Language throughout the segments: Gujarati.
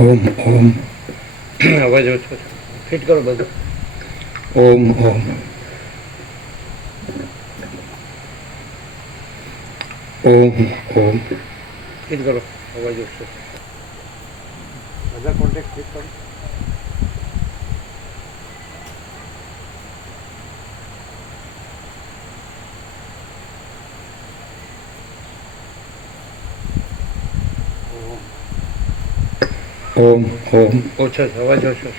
ओम ओम आवाज ओछो फिट करो બધું ओम ओम ओम ओम फिट करो आवाज ओछो બધા કોન્ટેક્ટ ફિટ કરો ओम ओम ઓછો અવાજ ઓછો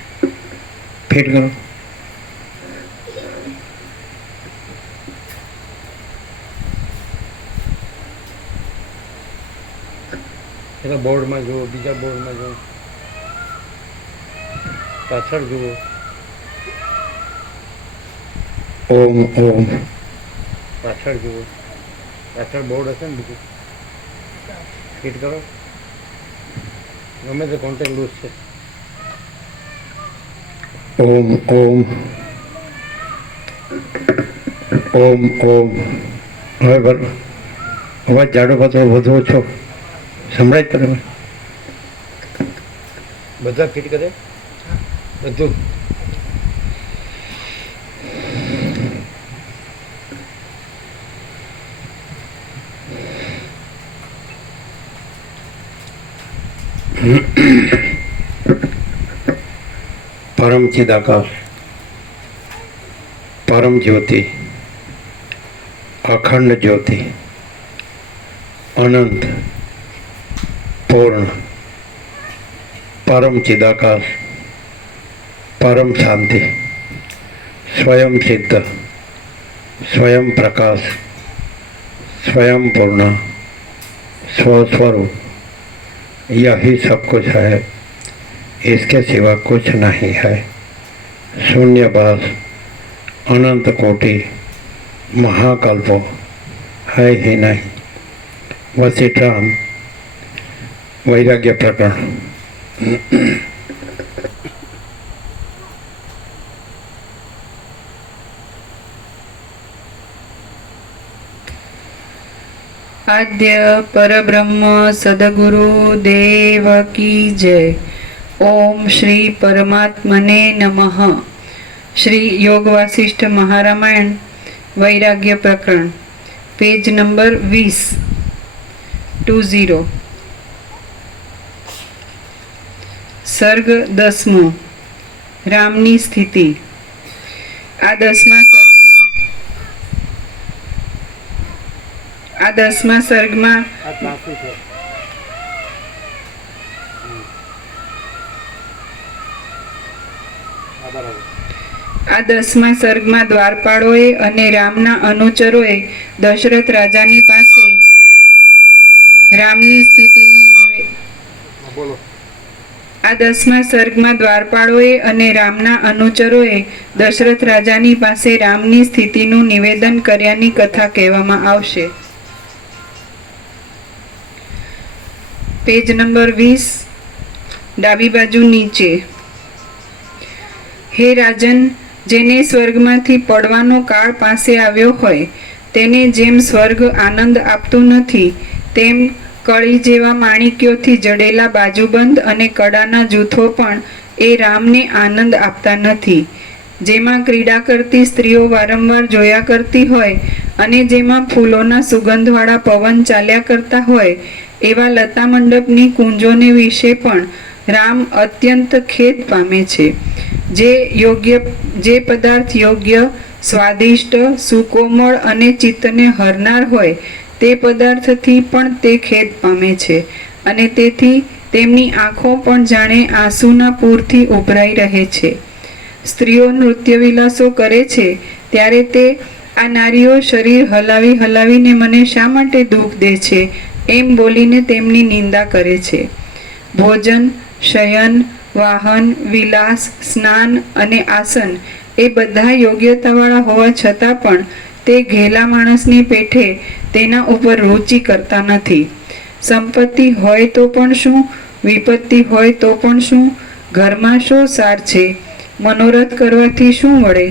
फिट करो એના બોર્ડમાં જુઓ બીજા બોર્ડમાં જુઓ પાછળ જુઓ ओम ओम પાછળ જુઓ પાછળ બોર્ડ હશે ને બીજું ફિટ કરો ગમે તે કોન્ટેક્ટ લૂઝ છે ओम ओम ओम ओम હવે બરાબર અવાજ જાડો પાતળો વધુ ઓછો સંભળાય જ બરાબર બધા ફિટ કરે બધું परम चिदाकाश परम ज्योति अखंड ज्योति अनंत पूर्ण परम चिदाकाश परम शांति स्वयं सिद्ध स्वयं प्रकाश स्वयं पूर्ण स्वस्वरूप यही सब कुछ है, इसके सिवा कुछ नहीं है। शून्यवास अनंत कोटि महाकल्पो है ही नहीं। वशिष्ठाम वैराग्य प्रकरण। आद्य परब्रह्म सद्गुरु देव की जय। ओम श्री परमात्मने नमः। श्री योग वासिष्ठ महारामायण वैराग्य प्रकरण पेज नंबर 20 सर्ग 10मो रामनी स्थिति। आ 10મા સર્ગમાં દ્વારપાળોએ અને રામના અનુચરોએ દશરથ રાજાની પાસે રામની સ્થિતિનું આ 10મા સર્ગમાં દ્વારપાળોએ અને રામના અનુચરોએ દશરથ રાજાની પાસે રામની સ્થિતિનું નિવેદન કર્યાની કથા કહેવામાં આવશે। પેજ નંબર 20, ડાબી બાજુ નીચે. હે રાજન, જેને સ્વર્ગમાંથી પડવાનો કાળ પાસે આવ્યો હોય, તેને જેમ સ્વર્ગ આનંદ આપતું નથી, તેમ કળી જેવા માણિક્યોથી જડેલા બાજુબંધ અને કડાના જૂથો પણ એ રામને આનંદ આપતા નથી. જેમાં ક્રીડા કરતી સ્ત્રીઓ વારંવાર જોયા કરતી હોય અને જેમાં ફૂલોના સુગંધવાળા પવન ચાલ્યા કરતા હોય, એવા લતા મંડપની કુંજોને વિશે પણ રામ અત્યંત ખેદ પામે છે. જે પદાર્થ યોગ્ય, સ્વાદિષ્ટ, સુકોમળ અને ચિત્તને હરનાર હોય, તે પદાર્થથી પણ તે ખેદ પામે છે અને તેથી તેમની આંખો પણ જાણે આંસુના પૂરથી ઉભરાઈ રહે છે. સ્ત્રીઓ નૃત્ય વિલાસો કરે છે ત્યારે તે આ નારીઓ શરીર હલાવી હલાવીને મને શા માટે દુઃખ દે છે એમ બોલીને તેમની નિંદા કરે છે. ભોજન, શયન, વાહન, વિલાસ, સ્નાન અને આસન એ બધા યોગ્યતાવાળા હોવા છતાં પણ તે ઘેલા માણસની પેઠે તેના ઉપર રુચિ કરતા નથી. સંપત્તિ હોય તો પણ શું, વિપત્તિ હોય તો પણ શું, ઘરમાં શો સાર છે, મનોરથ કરવાથી શું વળે,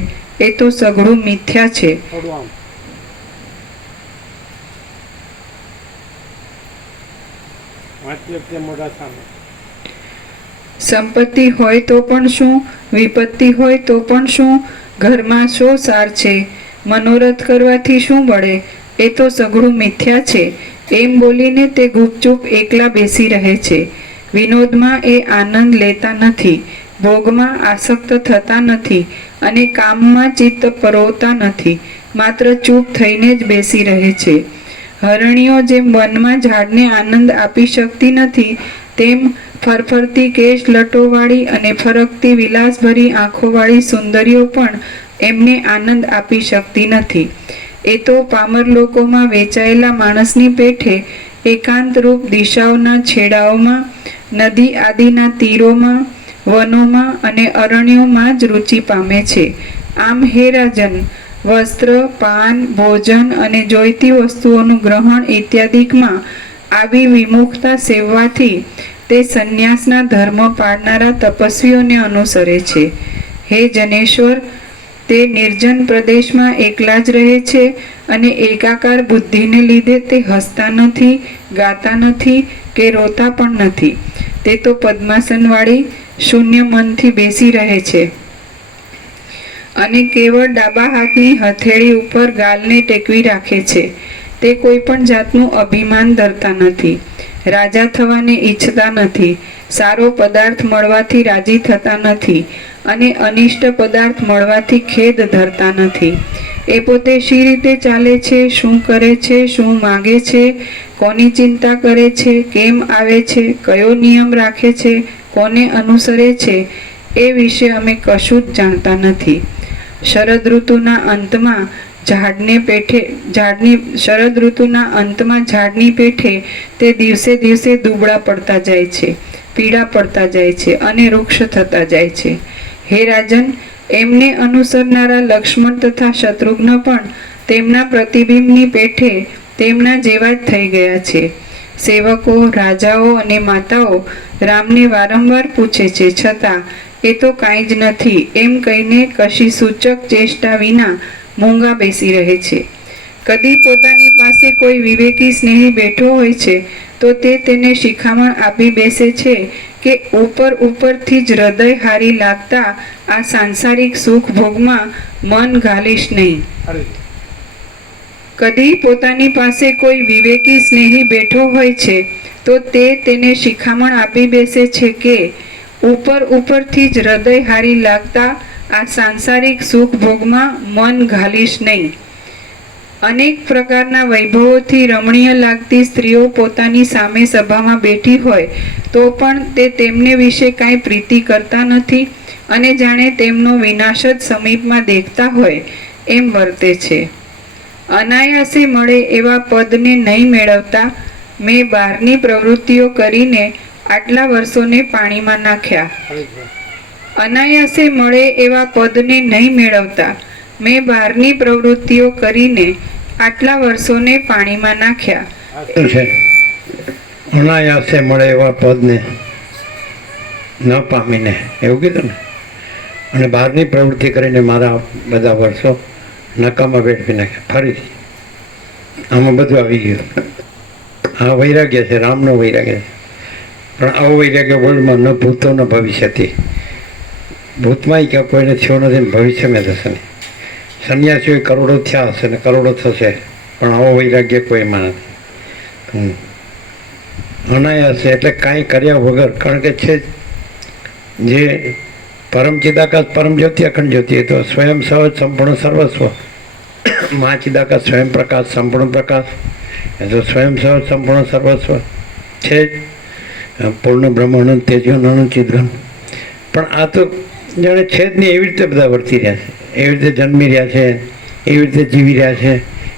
એ તો સઘળું મિથ્યા છે. થોડું આમ વાંચી વખતે મોઢા સામે. સંપત્તિ હોય તો પણ શું, વિપત્તિ હોય તો પણ શું, ઘરમાં શો સાર છે, મનોરથ કરવાથી શું વળે, એ તો સઘળું મિથ્યા છે. એમ બોલીને તે ગુપચૂપ એકલા બેસી રહે છે. વિનોદમાં એ આનંદ લેતા નથી, ભોગમાં આસક્ત થતા નથી અને કામમાં ચિત્ત પરોવતા નથી, માત્ર ચૂપ થઈને જ બેસી રહે છે. હરણીઓ જેમ વનમાં ઝાડને આનંદ આપી શકતી નથી, તેમ ફરફરતી કેશ લટોવાળી અને ફરકતી વિલાસભરી આંખોવાળી સુંદરીઓ પણ એમને આનંદ આપી શકતી નથી. એ તો પામર લોકોમાં વેચાયેલા માણસની પેઠે એકાંતરૂપ દિશાઓના છેડાઓમાં, નદી આદિના તીરોમાં, વનોમાં અને અરણ્યોમાં જ રુચિ પામે છે. આમ હે રાજન, વસ્ત્ર, પાન, ભોજન અને જોઈતી વસ્તુઓનું ગ્રહણ ઇત્યાદિકમાં આવી વિમુખતા સેવવાથી તે સંન્યાસના ધર્મ પાળનારા તપસ્વીઓને અનુસરે છે. હે જનેશ્વર, તે નિર્જન પ્રદેશમાં એકલા જ રહે છે અને એકાકાર બુદ્ધિને લીધે તે હસતા નથી, ગાતા નથી કે રોતા પણ નથી. તે તો પદ્માસનવાળી શૂન્ય મનથી બેસી રહે છે અને કેવળ ડાબા હાથની હથેળી ઉપર ગાલને ટેકવી રાખે છે. તે કોઈ પણ જાતનું અભિમાન ધરતા નથી, રાજા થવાને ઈચ્છતા નથી, સારો પદાર્થ મળવાથી રાજી થતા નથી અને અનિષ્ટ પદાર્થ મળવાથી ખેદ ધરતા નથી. એ પોતે શી રીતે ચાલે છે, શું કરે છે, શું માગે છે, કોની ચિંતા કરે છે, કેમ આવે છે, કયો નિયમ રાખે છે, કોને અનુસરે છે, એ વિશે અમે કશું જ જાણતા નથી. શરદ ઋતુના અંતમાં ઝાડની પેઠે તે દિવસે દિવસે દુબળા પડતા જાય છે, પીળા પડતા જાય છે અને વૃક્ષ થતા જાય છે. હે રાજન, એમને અનુસરનારા લક્ષ્મણ તથા શત્રુઘ્ન પણ તેમના પ્રતિબિંબની પેઠે તેમના જેવા જ થઈ ગયા છે. સેવકો, રાજાઓ અને માતાઓ રામને વારંવાર પૂછે છે, છતાં એ તો કાંઈ જ નથી એમ કહીને કશી સૂચક ચેષ્ટા વિના મૂંગા બેસી રહે છે. કદી પોતાની પાસે કોઈ વિવેકી સ્નેહી બેઠો હોય છે તો તે તેને શિખામણ આપી બેસે છે કે ઉપરથી જ હૃદય હારી લાગતા આ સાંસારિક સુખ ભોગમાં મન ઘાલીશ નહીં. કદી પોતાની પાસે કોઈ વિવેકી સ્નેહી બેઠો હોય છે તો તે તેને શિખામણ આપી બેસે છે કે ઉપરથી જ હૃદય હારી લાગતા આ સાંસારિક સુખ ભોગમાં મન ઘાલીશ નહીં. અનેક પ્રકારના વૈભવોથી રમણીય લાગતી સ્ત્રીઓ પોતાની સામે સભામાં બેઠી હોય તો પણ તે તેમને વિશે કાંઈ પ્રીતિ કરતા નથી અને જાણે તેમનો વિનાશ જ સમીપમાં દેખતા હોય એમ વર્તે છે. અનાયાસે મળે એવા પદને નહીં મેળવતા મેં બહારની પ્રવૃત્તિઓ કરીને આટલા વર્ષોને પાણીમાં નાખ્યા. અનાયાસે મળે એવા પદને નહીં મેળવતા મેં બહારની પ્રવૃત્તિઓ કરીને આટલા વર્ષોને પાણીમાં નાખ્યા. અનાયાસે મળે એવા પદને ન પામીને એવું કીધું ને, અને બહારની પ્રવૃત્તિ કરીને મારા બધા વર્ષો નકામા વેઠવી નાખ્યા. ફરીથી આમાં બધું આવી ગયું. આ વૈરાગ્ય છે, રામનો વૈરાગ્ય છે. પણ આવો વૈરાગ્ય વર્લ્ડમાં ન ભૂતો ન ભવિષ્યથી. ભૂતમાં કે કોઈને થયો નથી ને ભવિષ્યમાં થશે નહીં. સંન્યાસીઓ કરોડો થયા હશે ને કરોડો થશે, પણ આવો વૈરાગ્ય કોઈમાં નથી. અનાયાસે એટલે કાંઈ કર્યા વગર, કારણ કે છે જે પરમ ચિદાકાશ પરમ જ્યોતિ અખંડ જ્યોતિ, એ તો સ્વયં સહજ સંપૂર્ણ સર્વસ્વ. મહાચિદાકાશ સ્વયં પ્રકાશ સંપૂર્ણ પ્રકાશ, એ તો સ્વયં સહજ સંપૂર્ણ સર્વસ્વ છે જ. પૂર્ણ બ્રહ્મ અનંત તેજો અનંત ચિદઘન. પણ આ તો જાણે છે જ નહીં એવી રીતે બધા વર્તી રહ્યા છે, એવી રીતે જન્મી રહ્યા છે, એવી રીતે જીવી રહ્યા છે,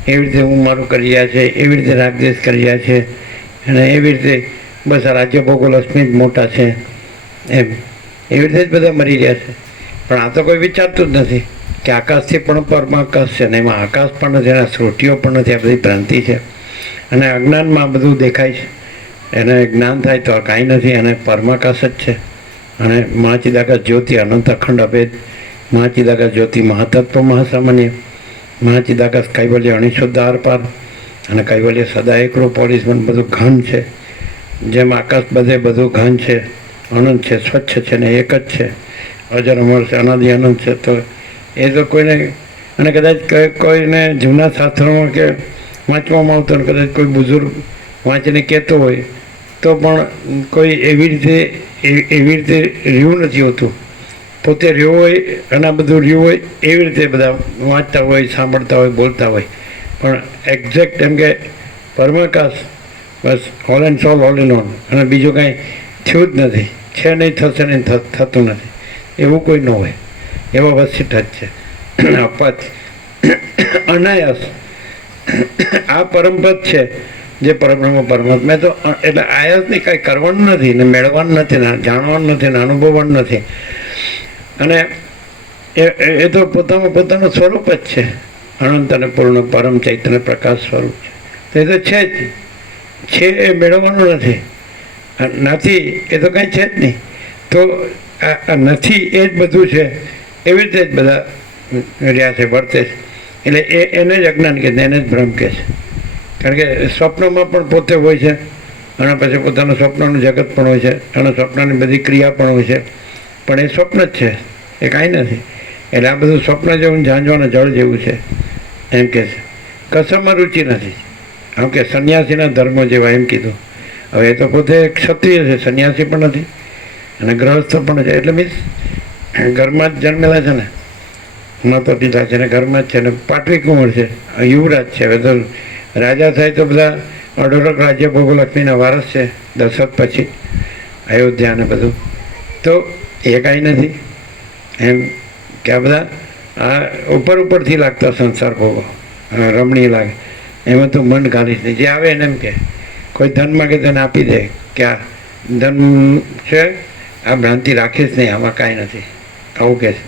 એવી રીતે હું મારું કરી રહ્યા છે, એવી રીતે રાગદેશ કરી રહ્યા છે, અને એવી રીતે બસ આ રાજ્ય ભોગો લક્ષ્મી જ મોટા છે એમ, એવી રીતે જ બધા મરી રહ્યા છે. પણ આ તો કોઈ વિચારતું જ નથી કે આકાશથી પણ પરમાકાશ છે, ને એમાં આકાશ પણ નથી, એના શ્રુતિઓ પણ નથી. આ બધી ભ્રાંતિ છે, અને અજ્ઞાનમાં બધું દેખાય છે. એને જ્ઞાન થાય તો કાંઈ નથી, અને પરમાકાશ જ છે. અને મહાચિદાકાશ જ્યોતિ અનંત અખંડ અભેદ, મહાચિદાકાશ જ્યોતિ મહાતત્વ મહાસામાન્ય, મહાચિદાકાશ કૈવલ્ય અણિશુદ્ધ આર પાર, અને કૈવલ્ય સદા એકરૂપ પોલીસમાં બધું ઘન છે. જેમ આકાશ બધે બધું ઘન છે, અનંત છે, સ્વચ્છ છે ને એક જ છે, અજર અમર છે, અનાદિ અનંત છે. તો એ તો કોઈને, અને કદાચ કોઈને જૂના શાસ્ત્રોમાં કે વાંચવામાં આવતો, અને કદાચ કોઈ બુઝુર્ગ વાંચીને કહેતો હોય તો પણ કોઈ એવી રીતે રહ્યું નથી હોતું. પોતે રહ્યો હોય અને આ બધું રહ્યું હોય એવી રીતે બધા વાંચતા હોય, સાંભળતા હોય, બોલતા હોય. પણ એક્ઝેક્ટ એમ કે પરમાકાશ બસ all and soul all in all, અને બીજું કાંઈ થયું જ નથી, છે નહીં, થશે નહીં, થતું નથી, એવું કોઈ ન હોય. એવા વસિઠ જ છે. અપાત અનાયાસ આ પરમપદ છે જે પરબ્રહ્મ પરમાત્મા. તો એટલે આયાસની કાંઈ કરવાનું નથી, ને મેળવવાનું નથી, ને જાણવાનું નથી, ને અનુભવવાનું નથી. અને એ તો પોતાનું સ્વરૂપ જ છે, અનંત અને પૂર્ણ પરમ ચૈતન્ય પ્રકાશ સ્વરૂપ છે. તો એ તો છે જ છે, એ મેળવવાનું નથી. નથી એ તો કાંઈ છે જ નહીં. તો આ નથી એ જ બધું છે, એવી રીતે જ બધા રહ્યા છે, વર્તે છે. એટલે એને જ અજ્ઞાન કહે છે, એને જ ભ્રમ કહે છે. કારણ કે સ્વપ્નમાં પણ પોતે હોય છે, અને પછી પોતાનું સ્વપ્નનું જગત પણ હોય છે, અને સ્વપ્નની બધી ક્રિયા પણ હોય છે. પણ એ સ્વપ્ન જ છે, એ કાંઈ નથી. એટલે આ બધું સ્વપ્ન જેવું ઝાંઝવાના જળ જેવું છે એમ કહે છે. કશામાં રુચિ નથી. આમ કે સંન્યાસીના ધર્મો જેવા એમ કીધું. હવે એ તો પોતે ક્ષત્રિય છે, સંન્યાસી પણ નથી, અને ગ્રહસ્થ પણ છે. એટલે મીન્સ ઘરમાં જ જન્મેલા છે ને, માતા પિતા છે ને ઘરમાં જ છે, ને પાટવી કુંવર છે, યુવરાજ છે. હવે તો રાજા થાય તો બધા અઢળક રાજ્ય ભોગો લક્ષ્મીના વારસ છે દશરથ પછી, અયોધ્યા ને બધું. તો એ કાંઈ નથી એમ કે આ બધા આ ઉપરથી લાગતા સંસાર ભોગો રમણીય લાગે, એમાં તો મન ઘાલીશ નહીં. જે આવે એને એમ કે કોઈ ધન માગે તને આપી દે કે આ ધન છે, આ ભ્રાંતિ રાખીશ નહીં, આમાં કાંઈ નથી, આવું કહે છે.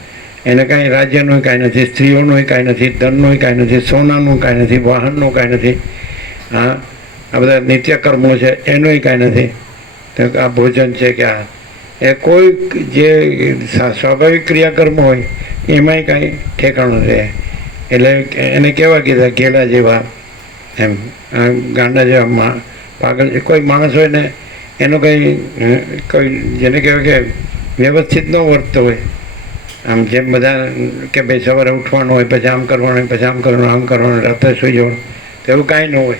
એને કાંઈ રાજ્યનું કાંઈ નથી, સ્ત્રીઓનું કાંઈ નથી, ધનનું કાંઈ નથી, સોનાનું કાંઈ નથી, વાહનનું કાંઈ નથી. આ બધા નિત્યકર્મો છે એનું કાંઈ નથી. તો આ ભોજન છે કે આ એ કોઈ જે સ્વાભાવિક ક્રિયાકર્મ હોય એમાંય કાંઈ ઠેકાણું રહે. એટલે એને કેવા કીધા ઘેલા જેવા, એમ ગાંડા જેવા પાગલ. કોઈ માણસ હોય ને એનું કંઈ કોઈ જેને કહેવાય કે વ્યવસ્થિત ન વર્તતો હોય, આમ જેમ બધા કે ભાઈ સવારે ઉઠવાનું હોય, પછી આમ કરવાનું હોય, પછી આમ કરવાનું, આમ કરવાનું, રાત્રે સૂઈ જવાનું, તો એવું કાંઈ ન હોય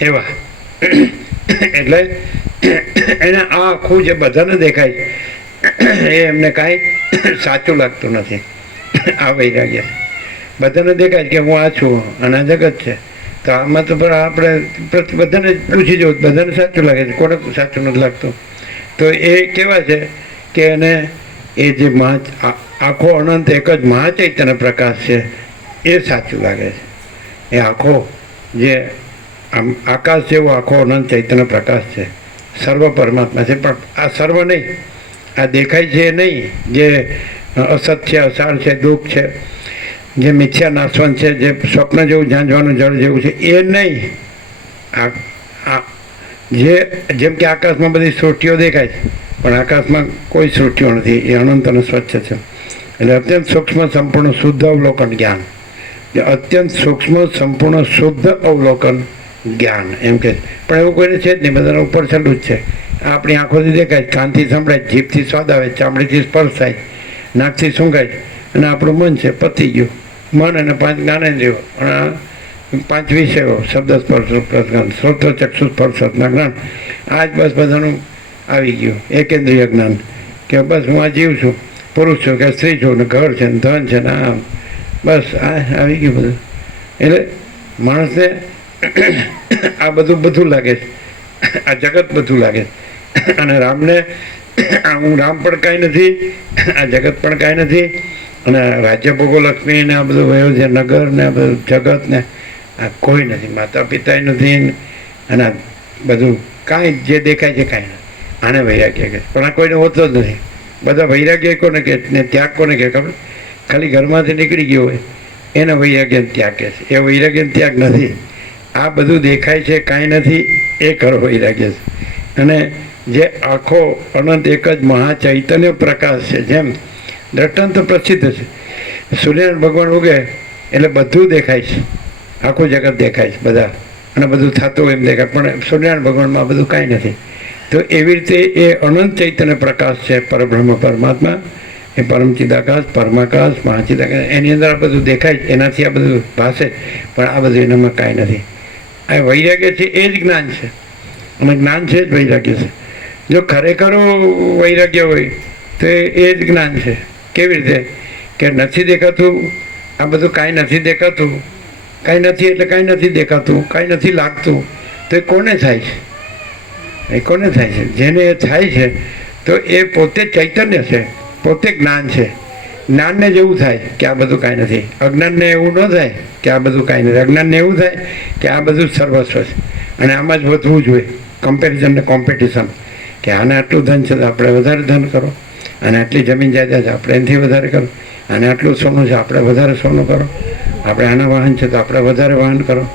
એવા. એટલે એને આ આખું જે બધાને દેખાય એ એમને કાંઈ સાચું લાગતું નથી. આ વૈરાગ્ય બધાને દેખાય કે હું આ છું અને આ જગત છે. તો આમાં તો આપણે બધાને પૂછી જવું, બધાને સાચું લાગે છે, કોને સાચું નથી લાગતું. તો એ કેવા છે કે એને એ જે આખો અનંત એક જ મહાચૈતન્ય પ્રકાશ છે એ સાચું લાગે છે. એ આખો જે આમ આકાશ જેવો આખો અનંત ચૈતન્ય પ્રકાશ છે, સર્વ પરમાત્મા છે. પણ આ સર્વ નહીં, આ દેખાય છે એ નહીં, જે અસત્ય અસાર છે, દુઃખ છે, જે મિથ્યા નાશવંત છે, જે સ્વપ્ન જેવું ઝાંઝવાનું જળ જેવું છે, એ નહીં. આ જેમ કે આકાશમાં બધી સૃષ્ટિઓ દેખાય છે, પણ આકાશમાં કોઈ સૃષ્ટિઓ નથી, એ અનંત અને સ્વચ્છ છે. એટલે અત્યંત સૂક્ષ્મ સંપૂર્ણ શુદ્ધ અવલોકન જ્ઞાન, એ અત્યંત સૂક્ષ્મ સંપૂર્ણ શુદ્ધ અવલોકન જ્ઞાન એમ કે. પણ એવું કોઈને છે જ નહીં, બધાને ઉપર છેલ્લું જ છે. આપણી આંખોથી દેખાય, કાનથી સંભળાય, જીભથી સ્વાદ આવે, ચામડીથી સ્પર્શ થાય, નાકથી સૂંઘાય, અને આપણું મન છે, પતી ગયું. મન અને 5 જ્ઞાનેન્દ્રિયો અને 5 વિષયો, શબ્દ સ્પર્શ રૂપ રસ ગંધ, શ્રોત્ર ચક્ષુ સ્પર્શ રસના જ્ઞાન. આ જ બસ બધાનું આવી ગયું એકેન્દ્રિય જ્ઞાન, કે બસ હું આ જીવ છું, પુરુષ છું કે સ્ત્રી છું, ને ઘર છે ને ધન છે ને આમ, બસ આ આવી ગયું બધું. એટલે માણસને આ બધું લાગે છે, આ જગત બધું લાગે છે. અને રામને હું રામ પણ કાંઈ નથી, આ જગત પણ કાંઈ નથી, અને રાજ્ય ભોગો લક્ષ્મી ને આ બધું વયો છે, નગર ને આ બધું જગત ને આ કોઈ નથી, માતા પિતા નથી, અને આ બધું કાંઈ જે દેખાય છે કાંઈ નથી. આને વૈરાગ્ય કહે, પણ આ કોઈને હોતો જ નથી. બધા વૈરાગ્ય કોને કહે ને ત્યાગ કોને કહે ખબર? ખાલી ઘરમાંથી નીકળી ગયો હોય એને વૈરાગ્ય ત્યાગ કહે છે. એ વૈરાગ્ય ત્યાગ નથી. આ બધું દેખાય છે કાંઈ નથી, એ ખરો વૈરાગ્ય છે. અને જે આખો અનંત એક જ મહાચૈતન્ય પ્રકાશ છે, જેમ દ્રષ્ટાંત પ્રસિદ્ધ છે. સૂર્યનારાયણ ભગવાન ઉગે એટલે બધું દેખાય છે, આખું જગત દેખાય છે બધા, અને બધું થતું એમ દેખાય, પણ સૂર્યનારાયણ ભગવાનમાં બધું કાંઈ નથી. તો એવી રીતે એ અનંત ચૈતન્ય પ્રકાશ છે પરબ્રહ્મ પરમાત્મા, એ પરમ ચિદાકાશ, પરમાકાશ, મહાચિદાકાશ, એની અંદર આ બધું દેખાય, એનાથી આ બધું ભાષે, પણ આ બધું એનામાં કાંઈ નથી. આ વૈરાગ્ય છે એ જ જ્ઞાન છે, અને જ્ઞાન છે જ વૈરાગ્ય છે. જો ખરેખર વૈરાગ્ય હોય તો એ જ જ્ઞાન છે. કેવી રીતે? કે નથી દેખાતું, આ બધું કાંઈ નથી દેખાતું, કાંઈ નથી એટલે કાંઈ નથી દેખાતું, કાંઈ નથી લાગતું, તો એ કોને થાય છે? એ કોને થાય છે? જેને એ થાય છે તો એ પોતે ચૈતન્ય છે, પોતે જ્ઞાન છે. જ્ઞાનને જેવું થાય કે આ બધું કાંઈ નથી, અજ્ઞાનને એવું ન થાય કે આ બધું કાંઈ નથી. અજ્ઞાનને એવું થાય કે આ બધું સર્વસ્વ છે, અને આમાં જ વધવું જોઈએ. કમ્પેરિઝન ને કોમ્પિટિશન, કે આને આટલું ધન છે તો આપણે વધારે ધન કરો, અને આટલી જમીન જાયદાદ છે આપણે એનાથી વધારે કરો, અને આટલું સોનું છે આપણે વધારે સોનું કરો, આપણે આના વાહન છે તો આપણે વધારે વાહન કરો,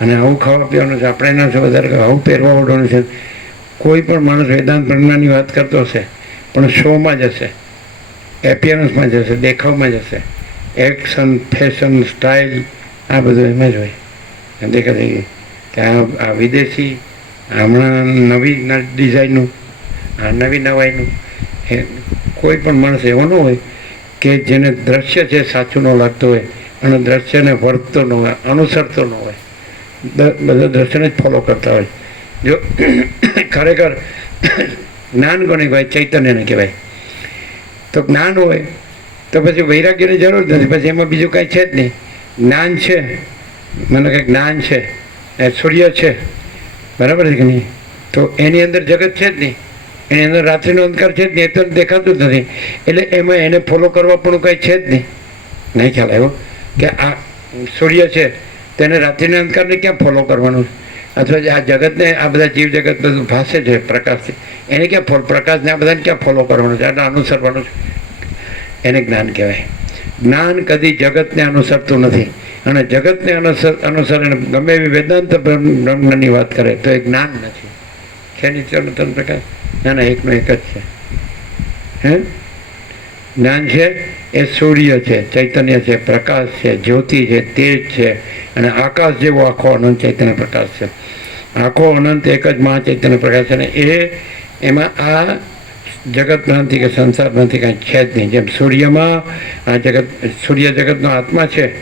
અને આવું ખાવા પીવાનું છે આપણે એનાથી વધારે કરો, આવું પહેરવા ઓઢવાનું છે. કોઈ પણ માણસ વેદાંત પ્રજ્ઞાની વાત કરતો હશે, પણ શોમાં જશે, એપિયરન્સમાં જશે, દેખાવમાં જશે, એક્શન, ફેશન, સ્ટાઇલ, આ બધું એમ જ હોય. દેખાતી કે આ વિદેશી, હમણાં નવી ડિઝાઇનનું, આ નવી નવાઈનું, એ કોઈ પણ માણસ એવો ન હોય કે જેને દ્રશ્ય છે સાચું ન લાગતું હોય, અને દ્રશ્યને વર્તતો ન હોય, અનુસરતો ન હોય, બધા દ્રશ્યને જ ફોલો કરતા હોય. જો ખરેખર જ્ઞાન કોને કહેવાય? ચૈતન્યને કહેવાય. તો જ્ઞાન હોય તો પછી વૈરાગ્યની જરૂર નથી, પછી એમાં બીજું કાંઈ છે જ નહીં. જ્ઞાન છે, મને કંઈ જ્ઞાન છે, એ સૂર્ય છે, બરાબર છે કે નહીં? તો એની અંદર જગત છે જ નહીં, એની અંદર રાત્રિનો અંધકાર છે જ નહીં, એ તો દેખાતું જ નથી. એટલે એમાં એને ફોલો કરવા પણ કંઈ છે જ નહીં. નહીં ખ્યાલ આવ્યો કે આ સૂર્ય છે તેને રાત્રિના અંધકારને ક્યાં ફોલો કરવાનું? અથવા આ જગતને, આ બધા જીવ જગત બધું ભાષે છે પ્રકાશથી, એને ક્યાં પ્રકાશને આ બધાને ક્યાં ફોલો કરવાનું છે, આને અનુસરવાનું છે? એને જ્ઞાન કહેવાય. જ્ઞાન કદી જગતને અનુસરતું નથી, અને જગતને અનુસરીને ગમે એવી વેદાંત બ્રહ્મની વાત કરે તો એ જ્ઞાન નથી. છે નિત્યનૂતન પ્રકાશ? ના ના, એકનો એક જ છે. હે જ્ઞાન છે એ સૂર્ય છે, ચૈતન્ય છે, પ્રકાશ છે, જ્યોતિ છે, તેજ છે, અને આકાશ જેવો આખો અનંત ચૈતન્ય પ્રકાશ છે. આખો અનંત એક જ મહાચૈતન્ય પ્રકાશ છે, અને એમાં આ જગત નથી કે સંસાર નથી, કાંઈ છે જ નહીં. જેમ સૂર્યમાં આ જગત, સૂર્ય જગતનો આત્મા છે,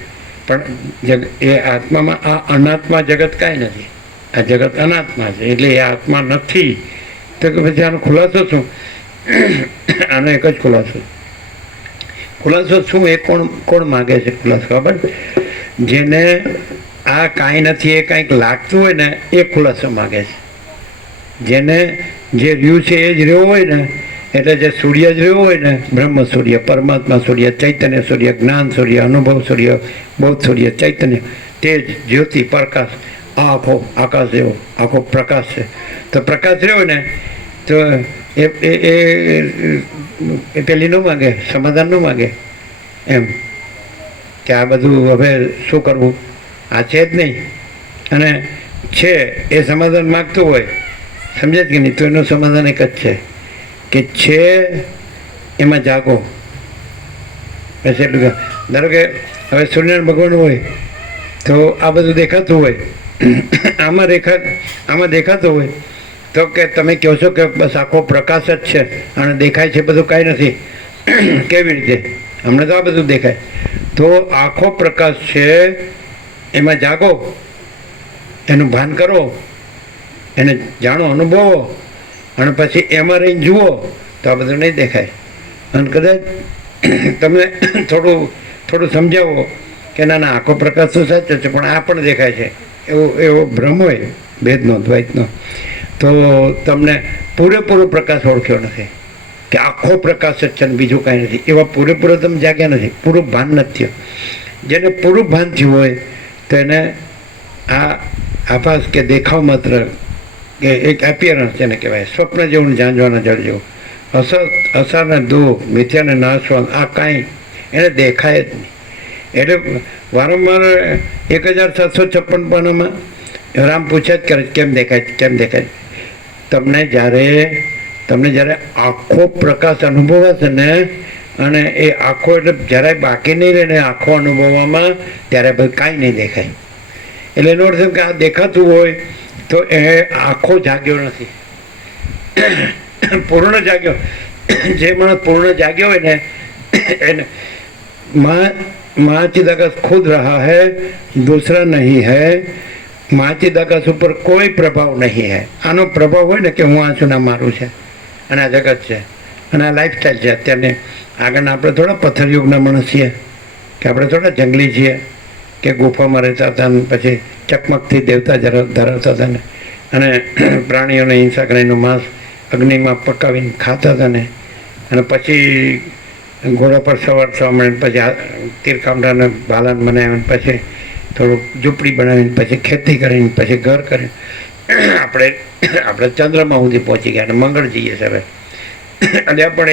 પણ એ આત્મામાં આ અનાત્મા જગત કાંઈ નથી. આ જગત અનાત્મા છે, એટલે એ આત્મા નથી. તો કે પછી આનો ખુલાસો શું? આનો એક જ ખુલાસો શું? એ કોણ માગે છે ખુલાસો? ખબર? જેને આ કાંઈ નથી એ કાંઈક લાગતું હોય ને એ ખુલાસો માગે છે. જેને જે રહ્યું છે એ જ રહ્યો હોય ને, એટલે જે સૂર્ય જ રહ્યો હોય ને, બ્રહ્મ સૂર્ય, પરમાત્મા સૂર્ય, ચૈતન્ય સૂર્ય, જ્ઞાન સૂર્ય, અનુભવ સૂર્ય, બૌદ્ધ સૂર્ય, ચૈતન્ય, તેજ, જ્યોતિ, પ્રકાશ, આ આખો આકાશ જેવો આખો પ્રકાશ છે. તો પ્રકાશ રહ્યો ને તો એ પેલી ન માગે, સમાધાન ન માગે એમ કે આ બધું હવે શું કરવું, આ છે જ નહીં. અને છે એ સમાધાન માગતું હોય સમજે કે નહીં? તો એનું સમાધાન એક જ છે કે છે એમાં જાગો. બસ એટલું કહે. ધારો કે હવે સૂર્યનારાયણ ભગવાન હોય તો આ બધું દેખાતું હોય, આમાં દેખાતું હોય તો કે તમે કહો છો કે બસ આખો પ્રકાશ જ છે અને દેખાય છે બધું કાંઈ નથી. કેવી રીતે? અમને તો આ બધું દેખાય. તો આખો પ્રકાશ છે એમાં જાગો, એનું ભાન કરો, એને જાણો, અનુભવો, અને પછી એમાં રહીને જુઓ તો આ બધું નહીં દેખાય. અને કદાચ તમે થોડું સમજાવો કે ના ના આખો પ્રકાશ તો સાચો છે પણ આ પણ દેખાય છે, એવો ભ્રમ હોય ભેદનો, દ્વૈતનો, તો તમને પૂરેપૂરો પ્રકાશ ઓળખ્યો નથી કે આખો પ્રકાશ જ છે ને બીજું કાંઈ નથી. એવા પૂરેપૂરો તમે જાગ્યા નથી, પૂરું ભાન નથી થયું. જેને પૂરું ભાન થયું હોય તો એને આ આભાસ કે દેખાવ માત્ર કે એક એપિયરન્સ જેને કહેવાય, સ્વપ્ન જેવું, ઝાંઝવાના જળ જેવું, અસારના દુઃખ, મિથ્યાને નાશવાન, આ કાંઈ એને દેખાય જ નહીં. એટલે વારંવાર 1756 પાનામાં રામ પૂછ્યા જ કરે કેમ દેખાય. તમને જ્યારે આખો પ્રકાશ અનુભવાશે ને, અને એ આખો એટલે જરાય બાકી નહીં રહે ને આખો અનુભવવામાં, ત્યારે ભાઈ કાંઈ નહીં દેખાય. એટલે એનો અર્થ એમ કે આ દેખાતું હોય તો એ આખો જાગ્યો નથી, પૂર્ણ જાગ્યો. જે માણસ પૂર્ણ જાગ્યો હોય ને એને महाचिदाकाश खुद रहा है, दूसरा नहीं है. महाचिदाकाश ઉપર કોઈ પ્રભાવ નહીં है. આનો પ્રભાવ હોય ને કે હું આ છું ને મારું છે અને આ જગત છે અને આ લાઈફસ્ટાઈલ છે. અત્યારની આગળના આપણે થોડા પથ્થરયુગના માણસ છીએ કે આપણે થોડા જંગલી છીએ કે ગુફામાં રહેતા હતા ને પછી ચકમકથી દેવતા ધરાવતા હતા ને, અને પ્રાણીઓને હિંસા કરીને માંસ અગ્નિમાં પકાવીને ખાતા હતા ને, અને પછી ઘોડા પર સવાર થવા મળે, પછી તીરકામડાને ભાલાને બનાવીને પછી થોડુંક ઝૂંપડી બનાવીને પછી ખેતી કરીને પછી ઘર કરીને આપણે ચંદ્રમાં સુધી પહોંચી ગયા અને મંગળ જઈએ છે હવે. અને પણ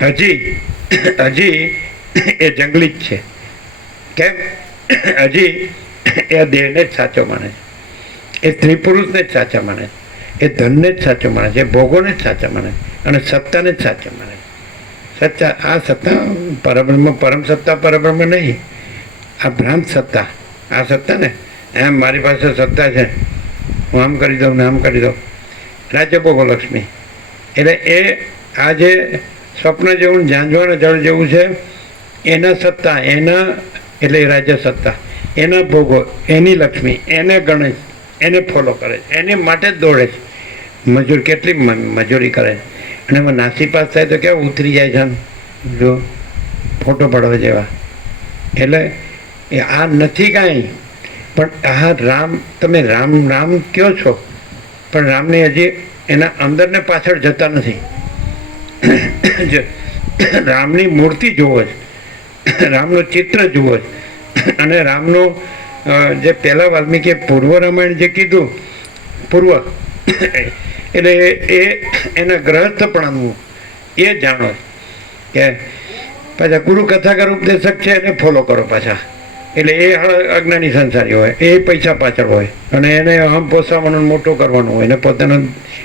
એ હજી એ જંગલી જ છે. કેમ? હજી એ દેહને જ સાચો માને છે, એ સ્ત્રી પુરુષને જ સાચા માને છે, એ ધનને જ સાચો માને છે, એ ભોગોને જ સાચા માને છે, અને સત્તાને જ સાચા માને છે. સત્તા, આ સત્તા પરબ્રહ્મ, પરમ સત્તા પરબ્રહ્મ નહીં, આ ભ્રાંત સત્તા. આ સત્તા ને એમ મારી પાસે સત્તા છે, હું આમ કરી દઉં ને આમ કરી દઉં, રાજ્ય ભોગો લક્ષ્મી. એટલે એ આ જે સ્વપ્ન જેવું, ઝાંઝવાના જળ જેવું છે, એના સત્તા, એના એટલે રાજ્ય સત્તા, એના ભોગો, એની લક્ષ્મી, એને ગણે, એને ફોલો કરે છે, એને માટે જ દોડે છે. મજૂર કેટલી મજૂરી કરે છે, અને એમાં નાસી પાસ થાય તો કેવું ઉતરી જાય છે, જો ફોટો પડવા જેવા. એટલે એ આ નથી કાંઈ, પણ આ રામ, તમે રામ રામ કહો છો પણ રામને હજી એના અંદર ને પાછળ જતા નથી. રામની મૂર્તિ જુઓ છે, રામનું ચિત્ર જુઓ છે, અને રામનો જે પહેલાં વાલ્મીકીએ પૂર્વ રામાયણ જે કીધું, પૂર્વ એટલે એ એના ગ્રહસ્થપણાનું એ જાણો કે પાછા ગુરુ કથાકાર ઉપદેશક છે એને ફોલો કરો પાછા. એટલે એ અજ્ઞાની સંસારી હોય, એ પૈસા પાછળ હોય, અને એને આમ પોસાવાનું, મોટું કરવાનું હોય, એને પોતાનો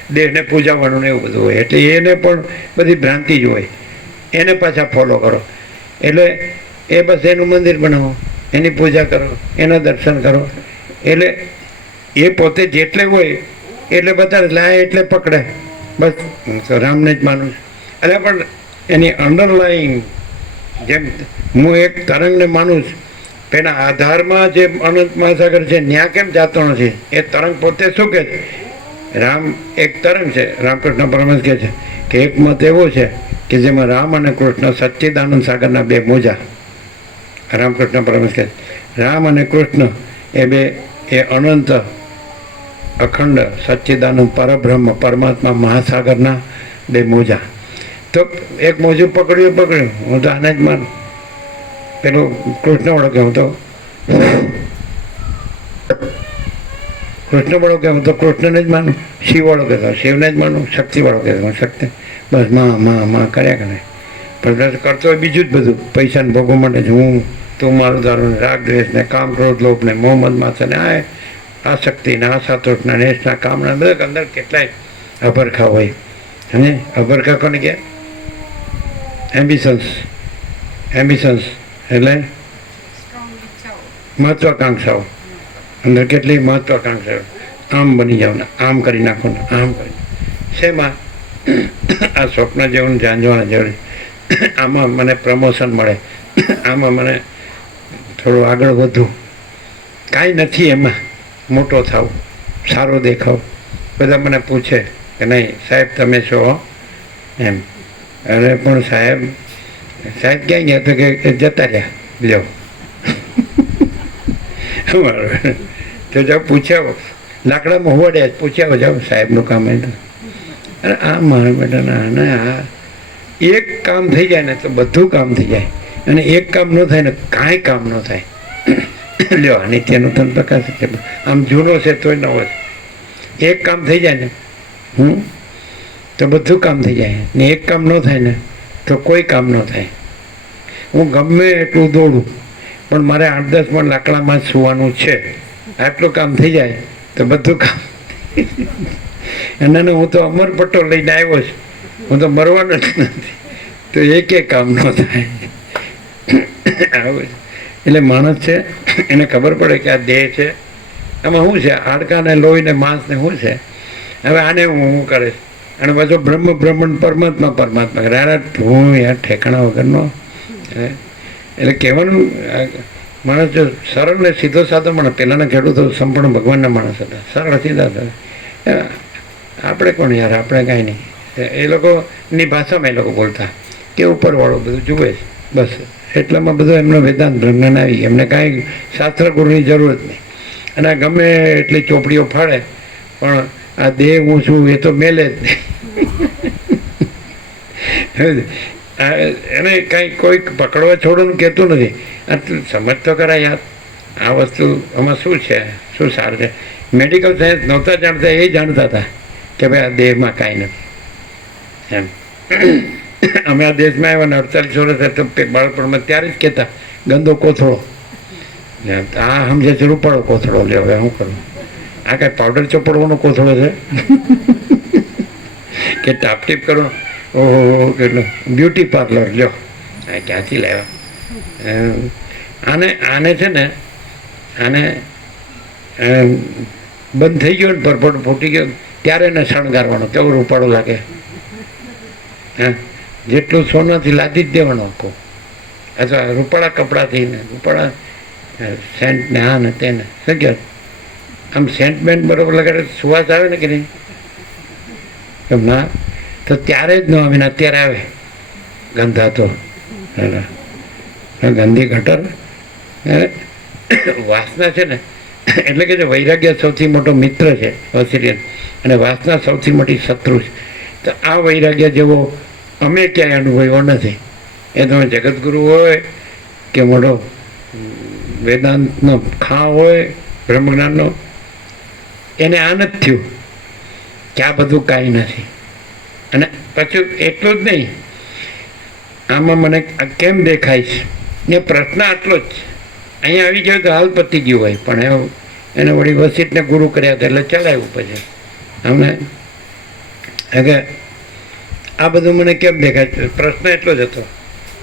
દેહને પૂજાવવાનું ને એવું બધું હોય. એટલે એને પણ બધી ભ્રાંતિ જ હોય, એને પાછા ફોલો કરો. એટલે એ બસ એનું મંદિર બનાવો, એની પૂજા કરો, એના દર્શન કરો. એટલે એ પોતે જેટલે હોય એટલે બધા લાય એટલે પકડે, બસ હું તો રામને જ માનું છું. એટલે પણ એની અંડરલાઈંગ, જેમ હું એક તરંગને માનું છું, એના આધારમાં જે અનંત મહાસાગર છે ત્યાં કેમ જાતો નથી? એ તરંગ પોતે શું કહે છે? રામ એક તરંગ છે. રામકૃષ્ણ પરમહંસ કહે છે કે એક મત એવો છે કે જેમાં રામ અને કૃષ્ણ સચ્ચિદાનંદ સાગરના બે મોજા. રામકૃષ્ણ પરમહંસ કહે છે રામ અને કૃષ્ણ એ બે એ અનંત અખંડ સચ્ચિદાનંદ પરબ્રહ્મ પરમાત્મા મહાસાગરના બે મોજા. તો એક મોજું પકડ્યું, હું તો આને જ માનું. પેલું કૃષ્ણવાળો કે હું તો કૃષ્ણવાળો કે હું તો કૃષ્ણને જ માનું, શિવવાળો કહેતો શિવને જ માનું, શક્તિવાળો કહેતો શક્તિ. બસ માં કર્યા કરે. પણ કરતો હોય બીજું જ બધું, પૈસાને ભોગવવા માટે જ હું તું મારું તારું, રાગ દ્વેષ ને કામ ક્રોધ લોભ ને મોહમ્મદ માથે ને આ આસક્તિના, આશાતોષના, નેશના, કામના, બધા અંદર કેટલાય અભરખા હોય. અને અભરખા કોને કહે? એમ્બિશન્સ. એમ્બિશન્સ એટલે મહત્વાકાંક્ષાઓ. અંદર કેટલી મહત્વાકાંક્ષાઓ. આમ બની જાવ ને, આમ કરી નાખો ને, આમ કરી. શેમાં? આ સ્વપ્ન જેવું, ઝાંઝવાણા જેવું. આમાં મને પ્રમોશન મળે, આમાં મને થોડું આગળ વધવું. કાંઈ નથી એમાં. મોટો થાવ, સારો દેખાવ. બધા મને પૂછે કે નહીં સાહેબ તમે છો એમ. અરે પણ સાહેબ ક્યાં ગયા? તો કે જતા રહ્યા લ્યો. તો જાઓ પૂછ્યા, લાકડામાં હોડે પૂછ્યા જાઓ સાહેબનું કામ એ. અરે આ મારા બેટાના ના એક કામ થઈ જાય ને તો બધું કામ થઈ જાય, અને એક કામ ન થાય ને કાંઈ કામ ન થાય. લ્યો નિત્યનું તન પ્રકાશ છે, આમ જૂનો છે તોય નવો છે. એક કામ થઈ જાય ને તો બધું કામ થઈ જાય, ને એક કામ ન થાય ને તો કોઈ કામ ન થાય. હું ગમે એટલું દોડું પણ મારે 8-10 મણ લાકડામાં જ સુવાનું છે. આટલું કામ થઈ જાય તો બધું કામ. અને હું તો અમરપટ્ટો લઈને આવ્યો છું, હું તો મરવાનો જ નથી, તો એકે કામ ન થાય. આવું એટલે માણસ છે એને ખબર પડે કે આ દેહ છે, આમાં શું છે? હાડકા ને લોહી ને માંસ ને શું છે? હવે આને હું કરે અને પાછો બ્રહ્મ બ્રહ્મણ પરમાત્મા પરમાત્મા હું યાર ઠેકાણા વગરનો. એટલે કહેવાનું માણસ જો સરળ ને સીધો સાધો માણસ, પહેલાંના ખેડૂતો સંપૂર્ણ ભગવાનના માણસ હતા, સરળ સીધા હતા. આપણે કોણ યાર, આપણે કાંઈ નહીં. એ લોકોની ભાષામાં એ લોકો બોલતા કે ઉપરવાળું બધું જુએ છે બસ. એટલામાં બધું એમનો વેદાંત બ્રહ્માન આવી, એમને કાંઈ શાસ્ત્ર ગુરુની જરૂર જ નહીં. અને આ ગમે એટલી ચોપડીઓ ફાડે પણ આ દેહ હું છું એ તો મેલે જ નહીં. એને કાંઈ કોઈ પકડવા છોડવાનું કહેતું નથી. આટલું સમજ તો કરા યાર, આ વસ્તુ આમાં શું છે, શું સારું છે. મેડિકલ સાયન્સ નહોતા જાણતા, એ જાણતા હતા કે ભાઈ આ દેહમાં કાંઈ નથી એમ. અમે આ દેશમાં આવ્યા ને 48 વર્ષ તો બાળપણમાં ત્યારે જ કહેતા ગંદો કોથળો. આ સમજે છે રૂપાળો કોથળો. લે હવે શું કરું? આ કાંઈ પાવડર ચોપડવાનો કોથળો છે કે ટાપટીપ કરો? ઓહો કેટલું બ્યુટી પાર્લર. લ્યો આ ક્યાંથી લાવ્યા? આને છે ને આને બંધ થઈ ગયો ને પરપોટ ફૂટી ગયો ત્યારે એને શણગારવાનો. કેવું રૂપાળો લાગે. હા, જેટલું સોનાથી લાદી જ દેવાનો આખો, અથવા રૂપાળા કપડાથી ને રૂપાળા સેન્ટ ને આ ને તેને શું કહે આમ સેન્ટ બેન્ટ બરોબર લગાડે સુવાસ આવે ને કે નહીં? એમ ના તો ત્યારે જ ન આવે ને અત્યારે આવે ગંધાતો ગંદી ગટર વાસના છે ને. એટલે કે જે વૈરાગ્ય સૌથી મોટો મિત્ર છે વસીરિયન, અને વાસના સૌથી મોટી શત્રુ છે. તો આ વૈરાગ્ય જેવો અમે ક્યાંય અનુભવ્યો નથી. એ તમે જગતગુરુ હોય કે મોટો વેદાંતનો ખા હોય બ્રહ્મજ્ઞાનનો, એને આ નથી થયું કે આ બધું કાંઈ નથી. અને પછી એટલું જ નહીં, આમાં મને કેમ દેખાય છે એ પ્રશ્ન આટલો જ. અહીંયા આવી ગયો તો હાલ પતી ગયું હોય, પણ એને વળી વસીટને ગુરુ કર્યા હતા એટલે ચલાવ્યું. પછી અમને કે આ બધું મને કેમ દેખાય? પ્રશ્ન એટલો જ હતો.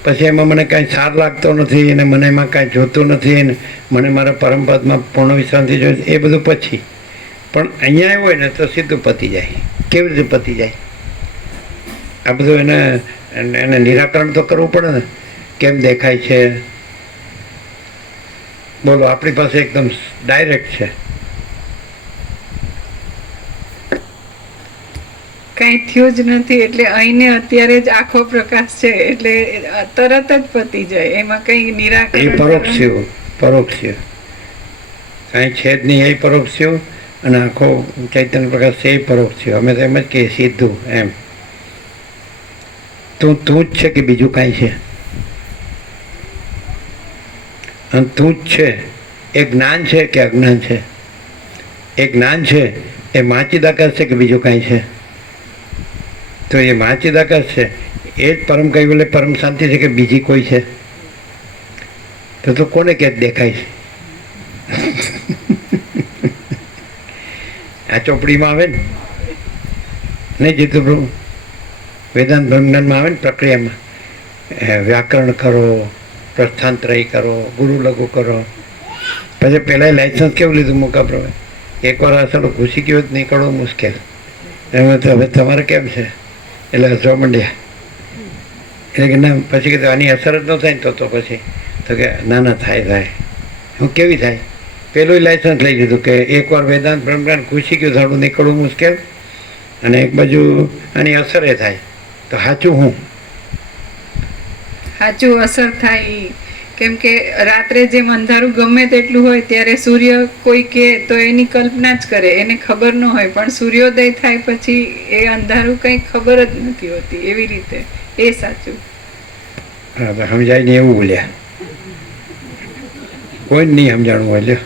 પછી એમાં મને કાંઈ સાર લાગતો નથી, અને મને એમાં કાંઈ જોતું નથી, ને મને મારા પરમપદમાં પૂર્ણ વિશ્રાંતિ જોઈએ, એ બધું પછી. પણ અહીંયા આવ્યું હોય ને તો સીધું પતી જાય. કેવી રીતે પતી જાય? આ બધું એને નિરાકરણ તો કરવું પડે ને. કેમ દેખાય છે? બોલો, આપણી પાસે એકદમ ડાયરેક્ટ છે. કંઈ થયું જ નથી એટલે અહીંને અત્યારે જ આખો પ્રકાશ છે એટલે તરત જ પતી જાય. એમાં કંઈ નિરાકરણ એ પરોક્ષ થયું, પરોક્ષ થયું. કાંઈ છે જ નહીં, એ પરોક્ષ થયું. અને આખો ચૈતન્ય પ્રકાશ છે એ પરોક્ષ થયું. અમે તો એમ જ કહીએ સીધું એમ. તું જ છે કે બીજું કાંઈ છે? અને તું જ છે એ જ્ઞાન છે કે અજ્ઞાન છે? એ જ્ઞાન છે એ માચિદાકાશ છે કે બીજું કાંઈ છે? તો એ માચિદાકાશ છે એ જ પરમ કૈવલ્ય પરમ શાંતિ છે કે બીજી કોઈ છે? તો કોને ક્યાંક દેખાય છે? આ ચોપડીમાં આવે ને નહીં જીતું પ્રભુ વેદાંત બ્રહ્મજ્ઞાનમાં આવે ને પ્રક્રિયામાં વ્યાકરણ કરો, પ્રસ્થાંતરય કરો, ગુરુ લઘુ કરો. પછી પહેલાં લાઇસન્સ કેવું લીધું મૂકા પ્રભુ? એકવાર અસલ ઘૂસી ગયો જ નીકળવું મુશ્કેલ. એમાં તો હવે તમારે કેમ છે? એટલે હસવા માંડ્યા. એટલે કે ના, પછી કીધું આની અસર જ ન થાય ને તો પછી તો કે ના ના થાય. હું કેવી થાય? પેલું લાઇસન્સ લઈ લીધું કે એકવાર વેદાંત બ્રહ્મજ્ઞાન ઘૂસી ગયું થોડું નીકળવું મુશ્કેલ, અને એક બાજુ આની અસરે થાય. તો સાચું હું સાચું અસર થાય ઈ. કેમ કે રાત્રે જેમ અંધારું ગમે તેટલું હોય ત્યારે સૂર્ય કોઈ કહે તો એની કલ્પના જ કરે, એને ખબર ન હોય, પણ સૂર્યોદય થાય પછી એ અંધારું કંઈ ખબર જ નથી હોતી. એવી રીતે એ સાચું. હા તો સમજાય નહીં એવું બોલ્યા. કોઈ જ નહીં સમજાણું હોય લ્યો.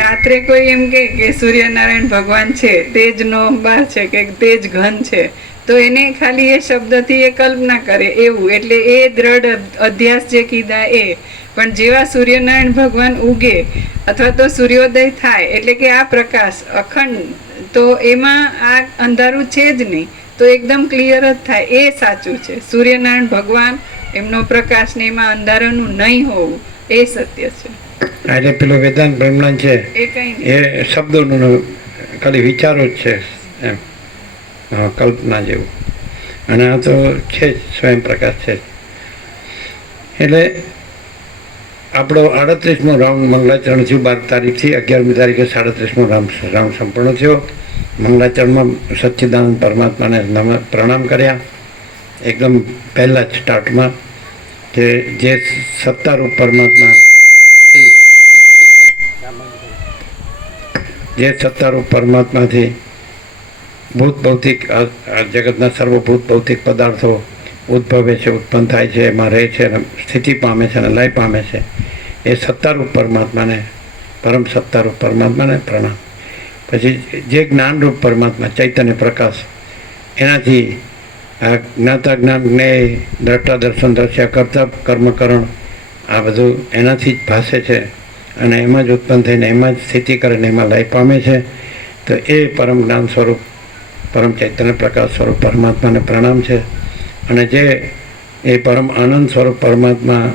રાત્રે કોઈ એમ કે સૂર્યનારાયણ ભગવાન છે, તેજનો બાર છે કે તેજ ઘન છે, તો એને ખાલી એ શબ્દથી એ કલ્પના કરે એવું. એટલે એ દ્રઢ અધ્યાસ જે કીધા એ. પણ જેવા સૂર્યનારાયણ ભગવાન ઉગે અથવા તો સૂર્યોદય થાય એટલે કે આ પ્રકાશ અખંડ, તો એમાં આ અંધારું છે જ નહીં, તો એકદમ ક્લિયર જ થાય. એ સાચું છે. સૂર્યનારાયણ ભગવાન એમનો પ્રકાશ ને એમાં અંધારાનું નહીં હોવું એ સત્ય છે. એટલે પેલો વેદાંત બ્રહ્મજ્ઞાન છે એ કંઈ એ શબ્દોનો ખાલી વિચારો જ છે એમ, કલ્પના જેવું. અને આ તો છે જ, સ્વયં પ્રકાશ છે જ. એટલે આપણો 38મો રાઉન્ડ મંગલાચરણ થયું 12 તારીખથી. 11મી તારીખે 37મો રાઉન્ડ સંપૂર્ણ થયો. મંગલાચરણમાં સચ્ચિદાનંદ પરમાત્માને પ્રણામ કર્યા એકદમ પહેલાં જ સ્ટાર્ટમાં, કે જે સત્તારૂપ પરમાત્માથી ભૂત ભૌતિક આ જગતના સર્વભૂત ભૌતિક પદાર્થો ઉદ્ભવે છે, ઉત્પન્ન થાય છે, એમાં રહે છે, સ્થિતિ પામે છે અને લય પામે છે. એ સત્તારૂપ પરમાત્માને, પરમ સત્તારૂપ પરમાત્માને પ્રણામ. પછી જે જ્ઞાનરૂપ પરમાત્મા ચૈતન્ય પ્રકાશ, એનાથી આ જ્ઞાતા જ્ઞાન જ્ઞેય દ્રષ્ટા દર્શન દ્રશ્ય કરતા કર્મકરણ આ બધું એનાથી જ ભાસે છે અને એમાં જ ઉત્પન્ન થઈને એમાં જ સ્થિતિ કરીને એમાં લય પામે છે. તો એ પરમ જ્ઞાન સ્વરૂપ પરમ ચૈતન્ય પ્રકાશ સ્વરૂપ પરમાત્માને પ્રણામ છે. અને જે એ પરમ આનંદ સ્વરૂપ પરમાત્મા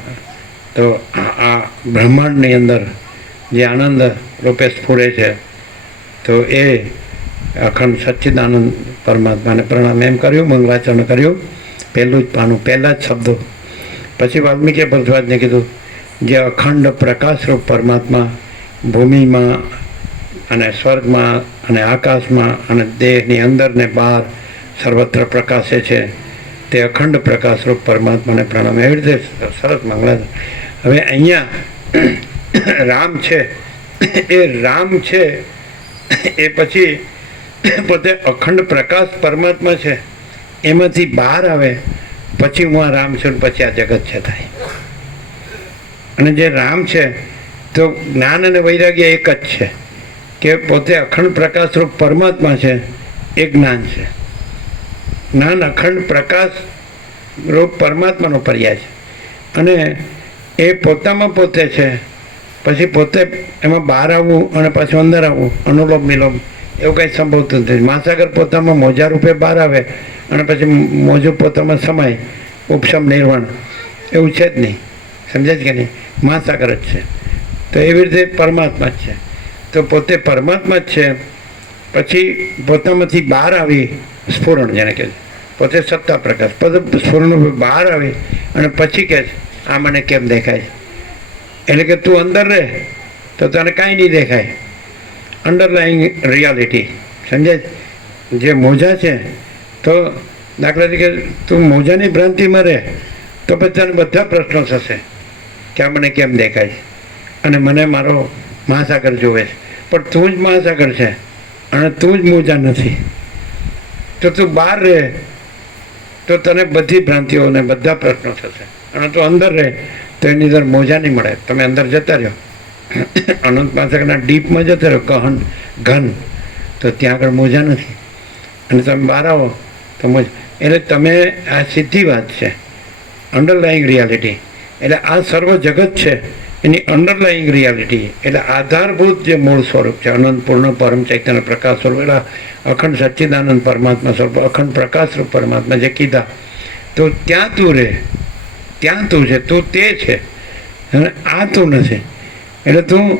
તો આ બ્રહ્માંડની અંદર જે આનંદ રૂપે સ્ફુરે છે, તો એ અખંડ સચ્ચિદાનંદ પરમાત્માને પ્રણામ એમ કર્યું, મંગલાચરણ કર્યું. પહેલું જ પાનું, પહેલાં જ શબ્દો. પછી વાલ્મીકી ભરદ્વાજને કીધું જે અખંડ પ્રકાશરૂપ પરમાત્મા ભૂમિમાં અને સ્વર્ગમાં અને આકાશમાં અને દેહની અંદર ને બહાર સર્વત્ર પ્રકાશે છે, તે અખંડ પ્રકાશરૂપ પરમાત્માને પ્રણામ. એવી રીતે સરસ મંગલા. હવે અહીંયા રામ છે, એ રામ છે એ પછી પોતે અખંડ પ્રકાશ પરમાત્મા છે, એમાંથી બહાર આવે પછી હું આ રામ છું, પછી આ જગત છે થાય. અને જે રામ છે તો જ્ઞાન અને વૈરાગ્ય એક જ છે, કે પોતે અખંડ પ્રકાશરૂપ પરમાત્મા છે એ જ્ઞાન છે. જ્ઞાન અખંડ પ્રકાશ રૂપ પરમાત્માનો પર્યાય છે, અને એ પોતામાં પોતે છે. પછી પોતે એમાં બહાર આવવું અને પાછું અંદર આવવું, અનુલોમ વિલોમ એવું કંઈ સંભવતું નથી. મહાસાગર પોતામાં મોજા રૂપે બહાર આવે અને પછી મોજું પોતામાં સમાય, ઉપશમ નિર્વાણ એવું છે જ નહીં. સમજાય છે કે નહીં? મહાસાગર જ છે. તો એવી રીતે પરમાત્મા જ છે. તો પોતે પરમાત્મા જ છે, પછી પોતામાંથી બહાર આવી સ્ફુરણ, જેને કહે છે પોતે સત્તા પ્રકાશ, પોતે સ્ફુરણ બહાર આવી અને પછી કહે છે આ મને કેમ દેખાય છે. એટલે કે તું અંદર રહે તો તને કાંઈ નહીં દેખાય. અંડરલાઈંગ રિયાલિટી સમજાય. જે મોજા છે તો દાખલા તરીકે તું મોજાની ભ્રાંતિમાં રહે તો પછી તને બધા પ્રશ્નો થશે કે આ મને કેમ દેખાય છે અને મને મારો મહાસાગર જોવે છે. પણ તું જ મહાસાગર છે અને તું જ મોજા નથી. તો તું બહાર રહે તો તને બધી ભ્રાંતિઓ અને બધા પ્રશ્નો થશે. અને તું અંદર રહે તો એની અંદર મોજા નહીં મળે. તમે અંદર જતા રહ્યો, અનંત મહાસાગરના ડીપમાં જતા રહ્યો, કહન ઘન, તો ત્યાં આગળ મોજા નથી. અને તમે બહાર આવો તો મોજા. એટલે તમે આ સીધી વાત છે, અંડરલાઈંગ રિયાલિટી. એટલે આ સર્વ જગત છે એની અંડરલાઈંગ રિયાલિટી એટલે આધારભૂત જે મૂળ સ્વરૂપ છે, અનંત પૂર્ણ પરમ ચૈતન્ય પ્રકાશ સ્વરૂપ, એટલે અખંડ સચ્ચિદાનંદ પરમાત્મા સ્વરૂપ, અખંડ પ્રકાશ સ્વરૂપ પરમાત્મા જે કીધા, તો ત્યાં તું રહે, ત્યાં તું છે, તું તે છે, અને આ તું નથી. એટલે તું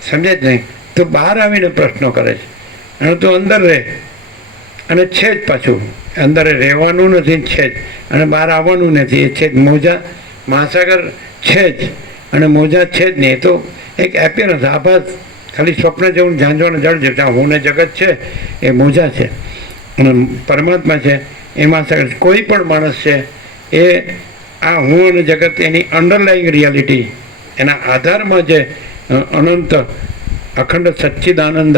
સમજે જ નહીં, તું બહાર આવીને પ્રશ્નો કરે છે, અને તું અંદર રહે, અને છે જ પાછું અંદર રહેવાનું નથી, છે જ, અને બહાર આવવાનું નથી, એ છે જ. મોજા મહાસાગર છે જ, અને મોજા છે જ નહીં. એ તો એક એપિયરન્સ, આભાસ, ખાલી સ્વપ્ન જેવું ઝાંઝવાનું જળ છે. ત્યાં હું ને જગત છે એ મોજા છે, અને પરમાત્મા છે એ મહાસાગર. કોઈ પણ માણસ છે એ આ હું અને જગત એની અંડરલાઈંગ રિયાલિટી, એના આધારમાં જે અનંત અખંડ સચ્ચિદાનંદ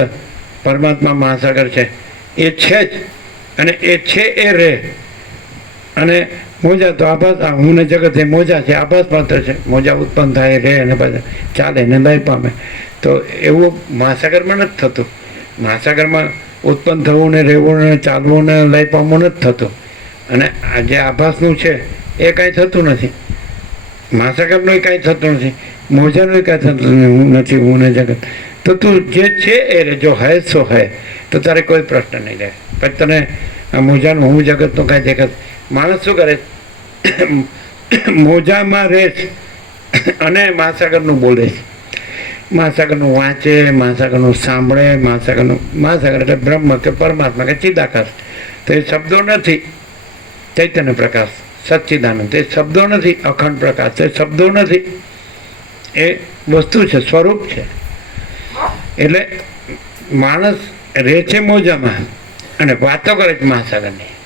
પરમાત્મા મહાસાગર છે એ છે જ, અને એ છે એ રહે. અને મોજા તો આભાસ, આ હું ને જગત એ મોજા છે, આભાસ માત્ર છે. મોજા ઉત્પન્ન થાય, રહે, અને પછી ચાલે ને લય પામે. તો એવું મહાસાગરમાં નથી થતું. મહાસાગરમાં ઉત્પન્ન થવું ને રહેવું ને ચાલવું ને લય પામવું નથી થતું. અને આ જે આભાસનું છે એ કાંઈ થતું નથી. મહાસાગરનું કાંઈ થતું નથી, મોજાનું કાંઈ થતું નથી, હું ને જગત. તો તું જે છે એ રે, જો હૈ સો હૈ, તો તારે કોઈ પ્રશ્ન નહીં રહે. પછી તને આ મોજાનું હું જગતનું કાંઈ દેખાત. માણસ શું કરે, મોજામાં રહે છે અને મહાસાગરનું બોલે છે, મહાસાગરનું વાંચે, મહાસાગરનું સાંભળે, મહાસાગર એટલે બ્રહ્મ કે પરમાત્મા કે ચિદાકાશ. તો એ શબ્દો નથી, ચૈતન્ય પ્રકાશ સચ્ચિદાનંદ એ શબ્દો નથી, અખંડ પ્રકાશ એ શબ્દો નથી, એ વસ્તુ છે, સ્વરૂપ છે. એટલે માણસ રહે છે મોજામાં અને વાતો કરે છે મહાસાગરની.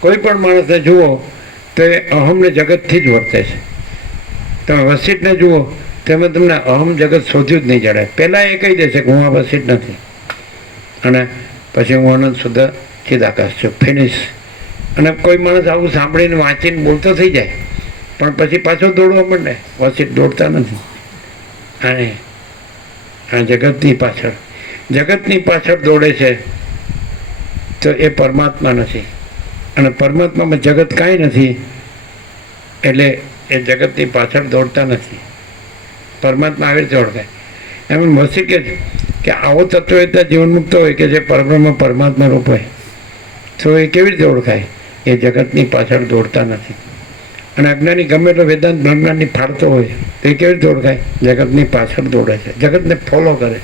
કોઈ પણ માણસને જુઓ તો એ અહમને જગતથી જ વર્તે છે. તમે વસિષ્ઠને જુઓ તો એમાં તમને અહમ જગત શોધ્યું જ નહીં જડે. પહેલાં એ કહી દેશે કે હું આ વસિષ્ઠ નથી, અને પછી હું અનંત શુદ્ધ ચિદાકાશ છું, ફિનિશ. અને કોઈ માણસ આવું સાંભળીને વાંચીને બોલતો થઈ જાય, પણ પછી પાછો દોડવા માંડે. વસિષ્ઠ દોડતા નથી. અને આ જગતની પાછળ દોડે છે, તો એ પરમાત્મા નથી. અને પરમાત્મામાં જગત કાંઈ નથી, એટલે એ જગતની પાછળ દોડતા નથી. પરમાત્મા આવી રીતે ઓળખાય. એમ વસિષ્ઠ કે આવો તત્વવેતા જીવન મુક્ત હોય કે જે પરબ્રહ્મ પરમાત્મા રૂપ હોય, તો એ કેવી રીતે ઓળખાય? એ જગતની પાછળ દોડતા નથી. અને અજ્ઞાની ગમે એટલો વેદાંત બ્રહ્મજ્ઞાનની ફાળતો હોય તો એ કેવી રીતે ઓળખાય? જગતની પાછળ દોડે છે, જગતને ફોલો કરે.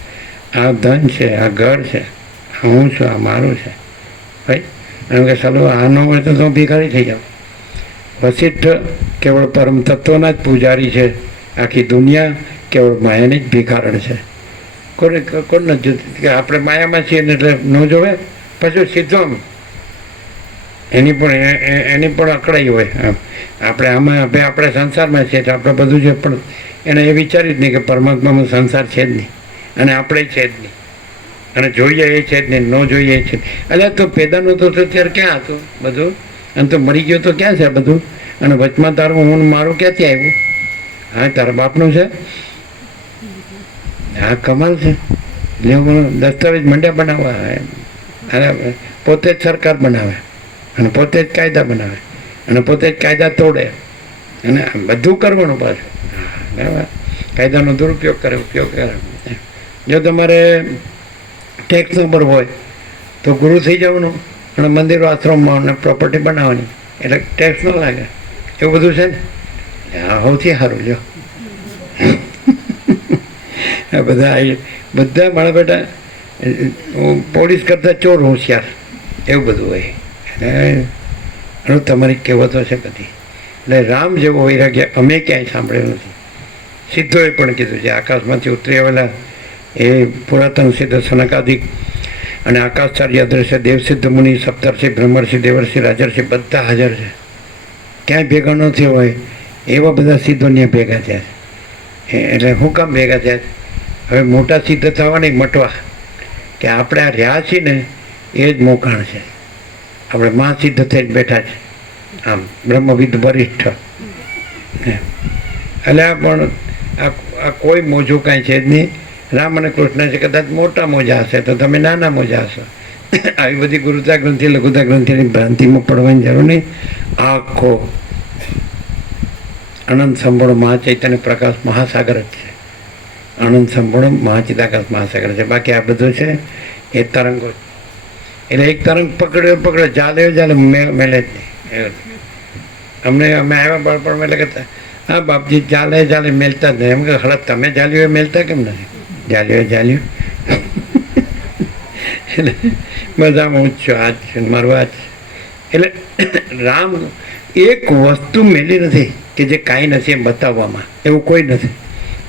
આ ધન છે, આ ઘર છે, આ હું છું, આ મારું છે ભાઈ. એમ કે ચાલો આ ન હોય તો હું ભિખારી થઈ જાઉં. વસિષ્ઠ કેવળ પરમ તત્વના જ પૂજારી છે. આખી દુનિયા કેવળ માયાની જ ભિખારણ છે. કોણ નથી કે આપણે માયામાં છીએ ને એટલે ન જોવે. પછી સીધો એની પણ અકળાઈ હોય. આપણે આમાં આપણે સંસારમાં છીએ તો આપણે બધું છે, પણ એને એ વિચાર્યું જ નહીં કે પરમાત્મામાં સંસાર છે જ નહીં, અને આપણે છે જ નહીં, અને જોઈએ એ છે જ નહીં, ન જોઈએ એ છે. એટલે તો પેદાનો તો ત્યારે ક્યાં હતું બધું, અને તો મરી ગયો તો ક્યાં છે બધું, અને વચમાં તારું હું મારું ક્યાંથી આવ્યું? હા, તારા બાપનું છે. હા, કમાલ છે. દસ્તાવેજ મંડ્યા બનાવવા, અને પોતે જ સરકાર બનાવે, અને પોતે જ કાયદા બનાવે, અને પોતે જ કાયદા તોડે, અને બધું કરવાનું પાછું. બરાબર, કાયદાનો દુરુપયોગ કરે, ઉપયોગ કરે. જો તમારે ટેક્સ નંબર હોય તો ગુરુ થઈ જવાનું, અને મંદિરો આશ્રમમાં અને પ્રોપર્ટી બનાવવાની, એટલે ટેક્સ ન લાગે. એવું બધું છે ને. સૌથી સારું જો બધા મારા બેટા પોલીસ કરતા ચોર હોશિયાર, એવું બધું હોય. અને તમારી કહેવતો છે બધી. એટલે રામ જેવો વૈરાગ્ય અમે ક્યાંય સાંભળ્યો નથી. સિદ્ધોએ પણ કીધું છે, આકાશમાંથી ઉતરી આવેલા એ પુરાતન સિદ્ધ સનકાદિક અને આકાશચાર્ય અદ્રશ્ય દેવસિદ્ધ મુનિ સપ્તર્ષિ બ્રહ્મર્ષિ દેવર્ષિ રાજર્ષિ બધા હાજર છે. ક્યાંય ભેગા ન થયો હોય એવા બધા સિદ્ધો ત્યાં ભેગા થયા છે. એટલે હું કામ ભેગા થયા? હવે મોટા સિદ્ધ થવા નહીં, મટવા. કે આપણે આ રહ્યા છીએ ને એ જ મોકાણ છે. આપણે મહાસિદ્ધ થઈને બેઠા છે, આમ બ્રહ્મવિદ વરિષ્ઠ. એટલે આ પણ આ કોઈ મોજું કાંઈ છે જ નહીં. રામ અને કૃષ્ણ છે, કદાચ મોટા મોજા હશે તો તમે નાના મોજા હશો. આવી બધી ગુરુતા ગ્રંથિ લઘુતા ગ્રંથિની ભ્રાંતિમાં પડવાની જરૂર નહીં. અનંત સંપૂર્ણ મહાચૈતન્ય પ્રકાશ મહાસાગર જ છે. અનંત સંપૂર્ણ મહાચિદાકાશ મહાસાગર છે. બાકી આ બધું છે એ તરંગો. એટલે એક તરંગ પકડે ચાલે મેલે જ નહીં. અમે આવ્યા બાળપણમાં એટલે કે હા બાપજી ચાલે મેલતા જ નહીં. એમ કે હળદ તમે ચાલ્યું એ મેલતા કેમ નથી? ચાલ્યું એટલે બધામાં હું જ છું, આ જ છું, મારું આ જ. એટલે રામ એક વસ્તુ મેલી નથી કે જે કાંઈ નથી એમ બતાવવામાં, એવું કોઈ નથી.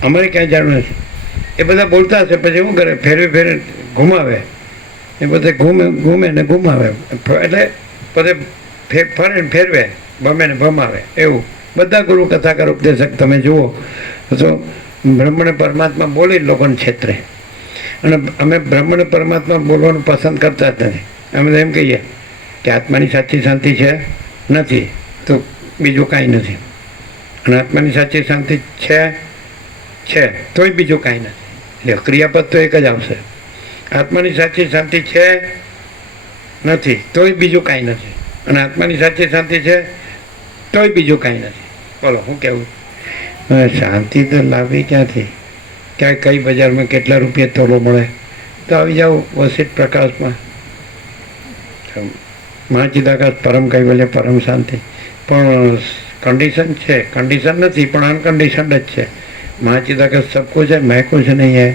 અમારે ક્યાંય જાણવું નથી. એ બધા બોલતા હશે, પછી શું કરે, ફેરવે ઘુમાવે. એ બધે ઘૂમે ને ઘુમાવે, એટલે બધે ફરે ને ફેરવે, ભમે ને ભમાવે. એવું બધા ગુરુ કથાકાર ઉપદેશક તમે જુઓ તો બ્રહ્મણ પરમાત્મા બોલી લોકોને છેતરે. અને અમે બ્રહ્મણ પરમાત્મા બોલવાનું પસંદ કરતા જ નથી. અમે તો એમ કહીએ કે આત્માની સાચી શાંતિ છે નથી તો બીજું કાંઈ નથી, અને આત્માની સાચી શાંતિ છે તોય બીજું કાંઈ નથી. એટલે ક્રિયાપદ તો એક જ આવશે. આત્માની સાચી શાંતિ છે નથી તોય બીજું કાંઈ નથી, અને આત્માની સાચી શાંતિ છે તોય બીજું કાંઈ નથી. બોલો શું કહેવું? શાંતિ તો લાવવી ક્યાંથી? ક્યાંય કઈ બજારમાં કેટલા રૂપિયા તોલો મળે? તો આવી જાઓ વસિત પ્રકાશમાં. મહાચિદાકાશ પરમ કૈવલ્ય પરમ શાંતિ. પણ કંડિશન છે, કંડિશન નથી પણ અનકન્ડિશન્ડ જ છે. મહાચિદાકાશ સબ કુછ है, मैं कुछ नहीं है.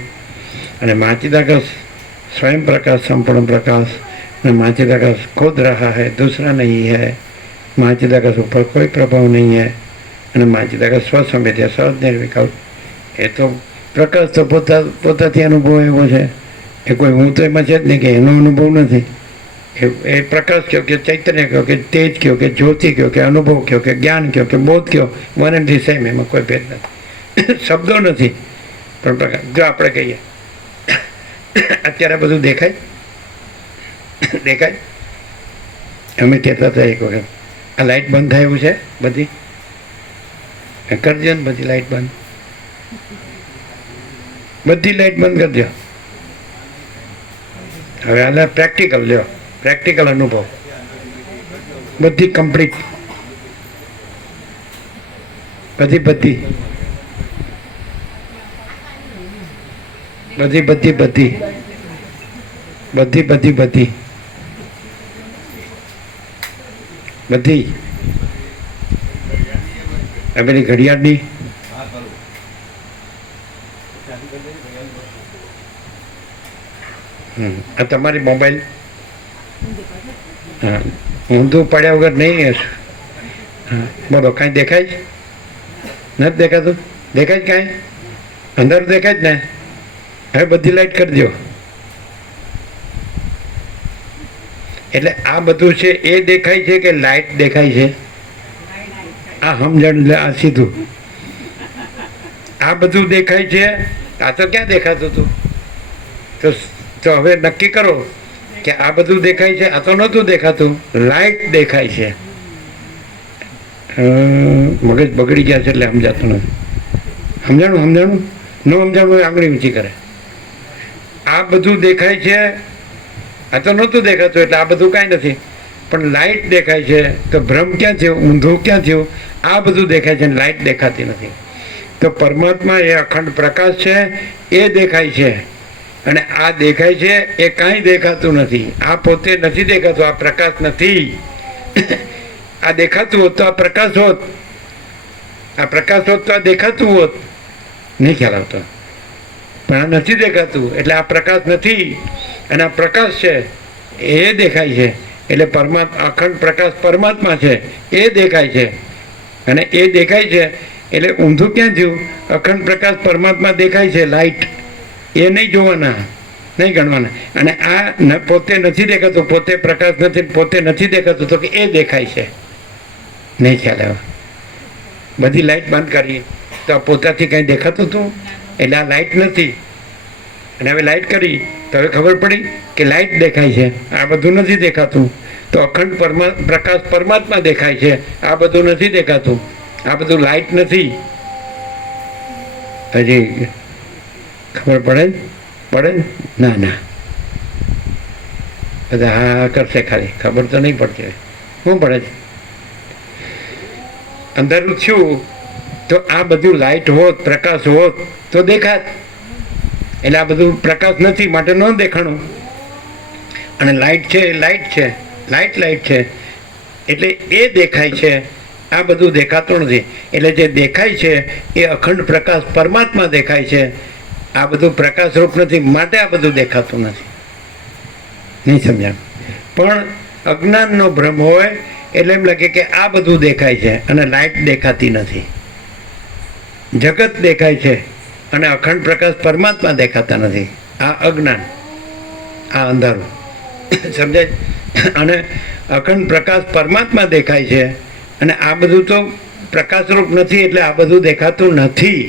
અને મહાચિદાકાશ स्वयं प्रकाश संपूर्ण प्रकाश. અને મહાચિદાकाश खुद रहा है, दूसरा नहीं है. મહાચિદાકાશ ઉપર કોઈ પ્રભાવ નહીં है. અને મહાચિદાકાશ સ્વસંવેદ્ય સહજ નિર્વિકલ્પ. એ તો પ્રકાશ તો પોતાથી અનુભવ એવો છે એ કોઈ હું તો એમાં છે જ નહીં કે એનો અનુભવ નથી. એ પ્રકાશ કહો કે ચૈતન્ય કહો કે તેજ કહો કે જ્યોતિ કહો કે અનુભવ કહો કે જ્ઞાન કહો કે બોધ કહો, વન એન્ડ ધી સેમ. એમાં કોઈ ભેદ નથી. શબ્દો નથી પણ પ્રકાશ. જો આપણે કહીએ અત્યારે બધું દેખાય અમે કહેતા હતા એક વખત આ લાઇટ બંધ થાય એવું છે બધી, કરજો ને બધી લાઇટ બંધ, બધી લાઇટ બંધ કરજો. હવે આને પ્રેક્ટિકલ લ્યો, પ્રેક્ટિકલ અનુભવ બધી કમ્પ્લીટ, બધી બધી બધી બધી બધી બધી બધી બધી બધી આ પેલી ઘડિયાળની આ તમારી મોબાઈલ હા ઊંધું પડ્યા વગર નહીં. હા બોલો કાંઈ દેખાય છે? નથી દેખાતું? દેખાય જ કાંઈ? અંદર દેખાય જ ને? હવે બધી લાઈટ કરી દો. એટલે આ બધું છે એ દેખાય છે કે લાઈટ દેખાય છે? આ સમજણ આ સીધું. આ બધું દેખાય છે. આ તો ક્યાં દેખાતું હતું? તો હવે નક્કી કરો કે આ બધું દેખાય છે. આ તો નહોતું દેખાતું, લાઈટ દેખાય છે. મગજ બગડી ગયા છે એટલે સમજાતું નથી. સમજાણું ન સમજાણું આંગળી ઊંચી કરે. આ બધું દેખાય છે. આ તો નહોતું દેખાતું એટલે આ બધું કાંઈ નથી, પણ લાઈટ દેખાય છે. તો ભ્રમ ક્યાં થયો? ઊંધું ક્યાં થયું? આ બધું દેખાય છે, લાઈટ દેખાતી નથી. તો પરમાત્મા એ અખંડ પ્રકાશ છે, એ દેખાય છે. અને આ દેખાય છે એ કાંઈ દેખાતું નથી. આ પોતે નથી દેખાતું, આ પ્રકાશ નથી. આ દેખાતું હોત તો આ પ્રકાશ હોત, આ પ્રકાશ હોત તો આ દેખાતું હોત. નહીં ખ્યાલ આવતો. પણ આ નથી દેખાતું એટલે આ પ્રકાશ નથી, અને આ પ્રકાશ છે એ દેખાય છે. એટલે અખંડ પ્રકાશ પરમાત્મા છે એ દેખાય છે. અને એ દેખાય છે એટલે ઊંધું ક્યાં થયું? અખંડ પ્રકાશ પરમાત્મા દેખાય છે, લાઈટ. એ નહીં જોવાના, નહીં ગણવાના. અને આ પોતે નથી દેખાતું, પોતે પ્રકાશ નથી, પોતે નથી દેખાતું, તો કે એ દેખાય છે. નહીં ખ્યાલ આવે. બધી લાઈટ બંધ કરી તો પોતાથી કંઈ દેખાતું હતું એટલે આ લાઈટ નથી. અને હવે લાઈટ કરી તો હવે ખબર પડી કે લાઈટ દેખાય છે, આ બધું નથી દેખાતું. તો અખંડ પ્રકાશ પરમાત્મા દેખાય છે, આ બધું નથી દેખાતું, આ બધું લાઈટ નથી. હજી ખબર પડે ના બધા હા કરશે, ખાલી ખબર તો નહીં પડતી. શું પડે છે? અંધારું થયું તો આ બધું લાઇટ હોત, પ્રકાશ હોત તો દેખાત. એટલે આ બધું પ્રકાશ નથી માટે ન દેખાણું. અને લાઇટ છે એ લાઇટ છે, લાઇટ છે એટલે એ દેખાય છે. આ બધું દેખાતું નથી. એટલે જે દેખાય છે એ અખંડ પ્રકાશ પરમાત્મા દેખાય છે. આ બધું પ્રકાશરૂપ નથી માટે આ બધું દેખાતું નથી. નહીં સમજાણ? પણ અજ્ઞાનનો ભ્રમ હોય એટલે એમ લાગે કે આ બધું દેખાય છે અને લાઇટ દેખાતી નથી. જગત દેખાય છે અને અખંડ પ્રકાશ પરમાત્મા દેખાતા નથી. આ અજ્ઞાન, આ અંધારું. સમજાય? અને અખંડ પ્રકાશ પરમાત્મા દેખાય છે અને આ બધું તો પ્રકાશરૂપ નથી એટલે આ બધું દેખાતું નથી.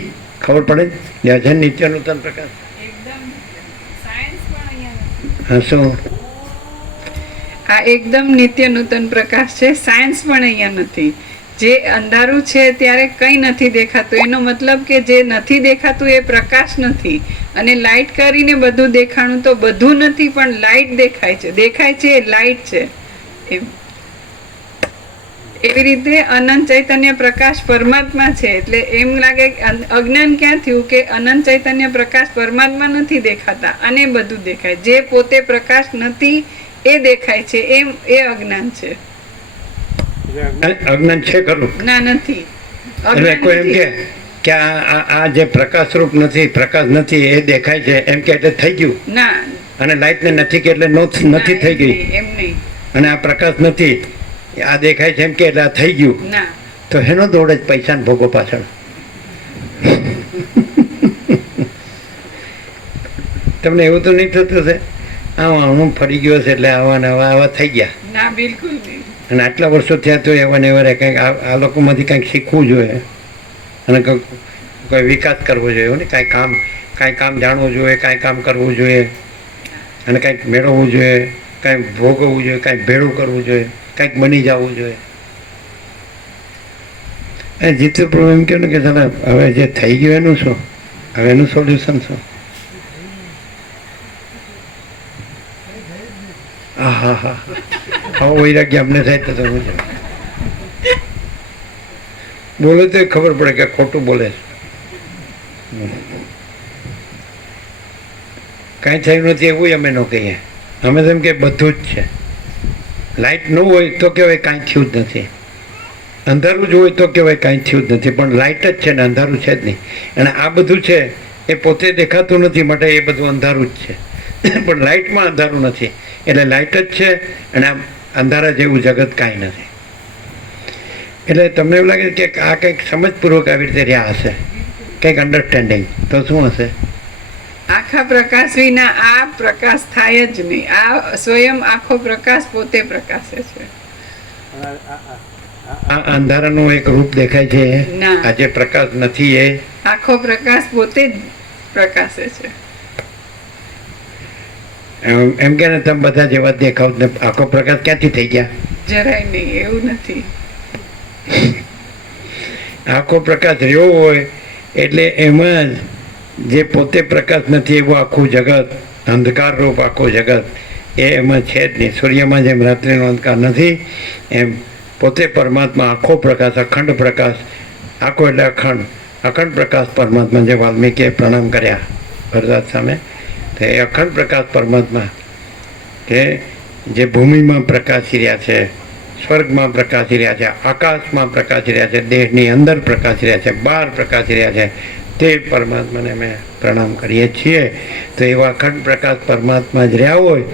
ખબર પડે? અજન નિત્ય નૂતન પ્રકાશ. હા, શું? આ એકદમ નિત્ય નૂતન પ્રકાશ છે. સાયન્સ પણ અહીંયા નથી. જે અંધારું છે ત્યારે કંઈ નથી દેખાતું, એનો મતલબ કે જે નથી દેખાતું એ પ્રકાશ નથી. અને લાઇટ કરીને બધું દેખાણું તો બધું નથી પણ લાઇટ દેખાય છે. દેખાય છે એ લાઇટ છે એમ. એવી રીતે અનંત ચૈતન્ય પ્રકાશ પરમાત્મા છે. એટલે એમ લાગે અજ્ઞાન ક્યાં થયું કે અનંત ચૈતન્ય પ્રકાશ પરમાત્મા નથી દેખાતા અને બધું દેખાય. જે પોતે પ્રકાશ નથી એ દેખાય છે એમ એ અજ્ઞાન છે. અજ્ઞાન છે ખરું? ના, નથી. એટલે કોઈ એમ કે આ જે પ્રકાશરૂપ નથી, પ્રકાશ નથી એ દેખાય છે એમ કે એટલે થઈ ગયું. ના. અને લાઇટ ને નથી કે એટલે નથી થઈ ગઈ. એમ નહીં. અને આ પ્રકાશ નથી આ દેખાય છે એમ કે એટલે આ થઈ ગયું. ના. તો એનો દોડ જ પૈસા ભોગો પાછળ. તમને એવું તો નહીં થતું છે હું ફરી ગયો છે એટલે આવા ને આવા થઈ ગયા? ના, બિલકુલ નહીં. અને આટલા વર્ષો થયા તો એવા ને એવા કંઈક આ લોકોમાંથી કંઈક શીખવું જોઈએ અને કોઈ વિકાસ કરવો જોઈએ ને કાંઈ કામ જાણવું જોઈએ, કાંઈ કામ કરવું જોઈએ અને કાંઈક મેળવવું જોઈએ, કાંઈ ભોગવવું જોઈએ, કાંઈક ભેળું કરવું જોઈએ, કાંઈક બની જવું જોઈએ. એ જીતુ પ્રભુ એમ કહ્યું ને કે ચાલો હવે જે થઈ ગયું એનું શું? હવે એનું સોલ્યુશન શું? હા હા આવો વૈરાગ્ય અમને થાય તો તમે બોલે તો ખબર પડે કે ખોટું બોલે છે. કાંઈ થયું નથી એવું અમે ન કહીએ. અમે તો એમ કે બધું જ છે. લાઇટ ન હોય તો કહેવાય કાંઈ થયું જ નથી. અંધારું જ હોય તો કહેવાય કાંઈ થયું જ નથી. પણ લાઇટ જ છે ને અંધારું છે જ નહીં. અને આ બધું છે એ પોતે દેખાતું નથી માટે એ બધું અંધારું જ છે. પણ લાઇટમાં અંધારું નથી એટલે લાઇટ જ છે અને આ અંધારા જેવું જગત કાંઈ નથી. એટલે તમને એવું લાગે કે આ કંઈક સમજપૂર્વક આવી રીતે રહ્યા હશે, કંઈક અન્ડરસ્ટેન્ડિંગ. તો શું હશે? આખા પ્રકાશ વિના આ પ્રકાશ થાય જ નહીં. આ સ્વયં આખો પ્રકાશ પોતે પ્રકાશે છે. આ અંધારાનું એક રૂપ દેખાય છે. ના. આ જે પ્રકાશ નથી એ આખો પ્રકાશ પોતે જ પ્રકાશે છે. એમ કે ને તમે બધા જેવા દેખાવ ને આખો પ્રકાશ ક્યાંથી થઈ ગયા? જરાય નહીં, એવું નથી. આખો પ્રકાશ રહ્યો હોય એટલે એમાં જે પોતે પ્રકાશ નથી એવું આખું જગત, અંધકાર રૂપ આખું જગત એ એમાં છે જ નહીં. સૂર્યમાં જેમ રાત્રિનો અંધકાર નથી એમ પોતે પરમાત્મા આખો પ્રકાશ, અખંડ પ્રકાશ. આખો એટલે અખંડ પ્રકાશ પરમાત્મા. જે વાલ્મીકીએ પ્રણામ કર્યા વરદાદ સામે, તો એ અખંડ પ્રકાશ પરમાત્મા કે જે ભૂમિમાં પ્રકાશી રહ્યા છે, સ્વર્ગમાં પ્રકાશી રહ્યા છે, આકાશમાં પ્રકાશી રહ્યા છે, દેહની અંદર પ્રકાશી રહ્યા છે, બહાર પ્રકાશી રહ્યા છે, તે પરમાત્માને અમે પ્રણામ કરીએ છીએ. તો એવા અખંડ પ્રકાશ પરમાત્મા જ રહ્યા હોય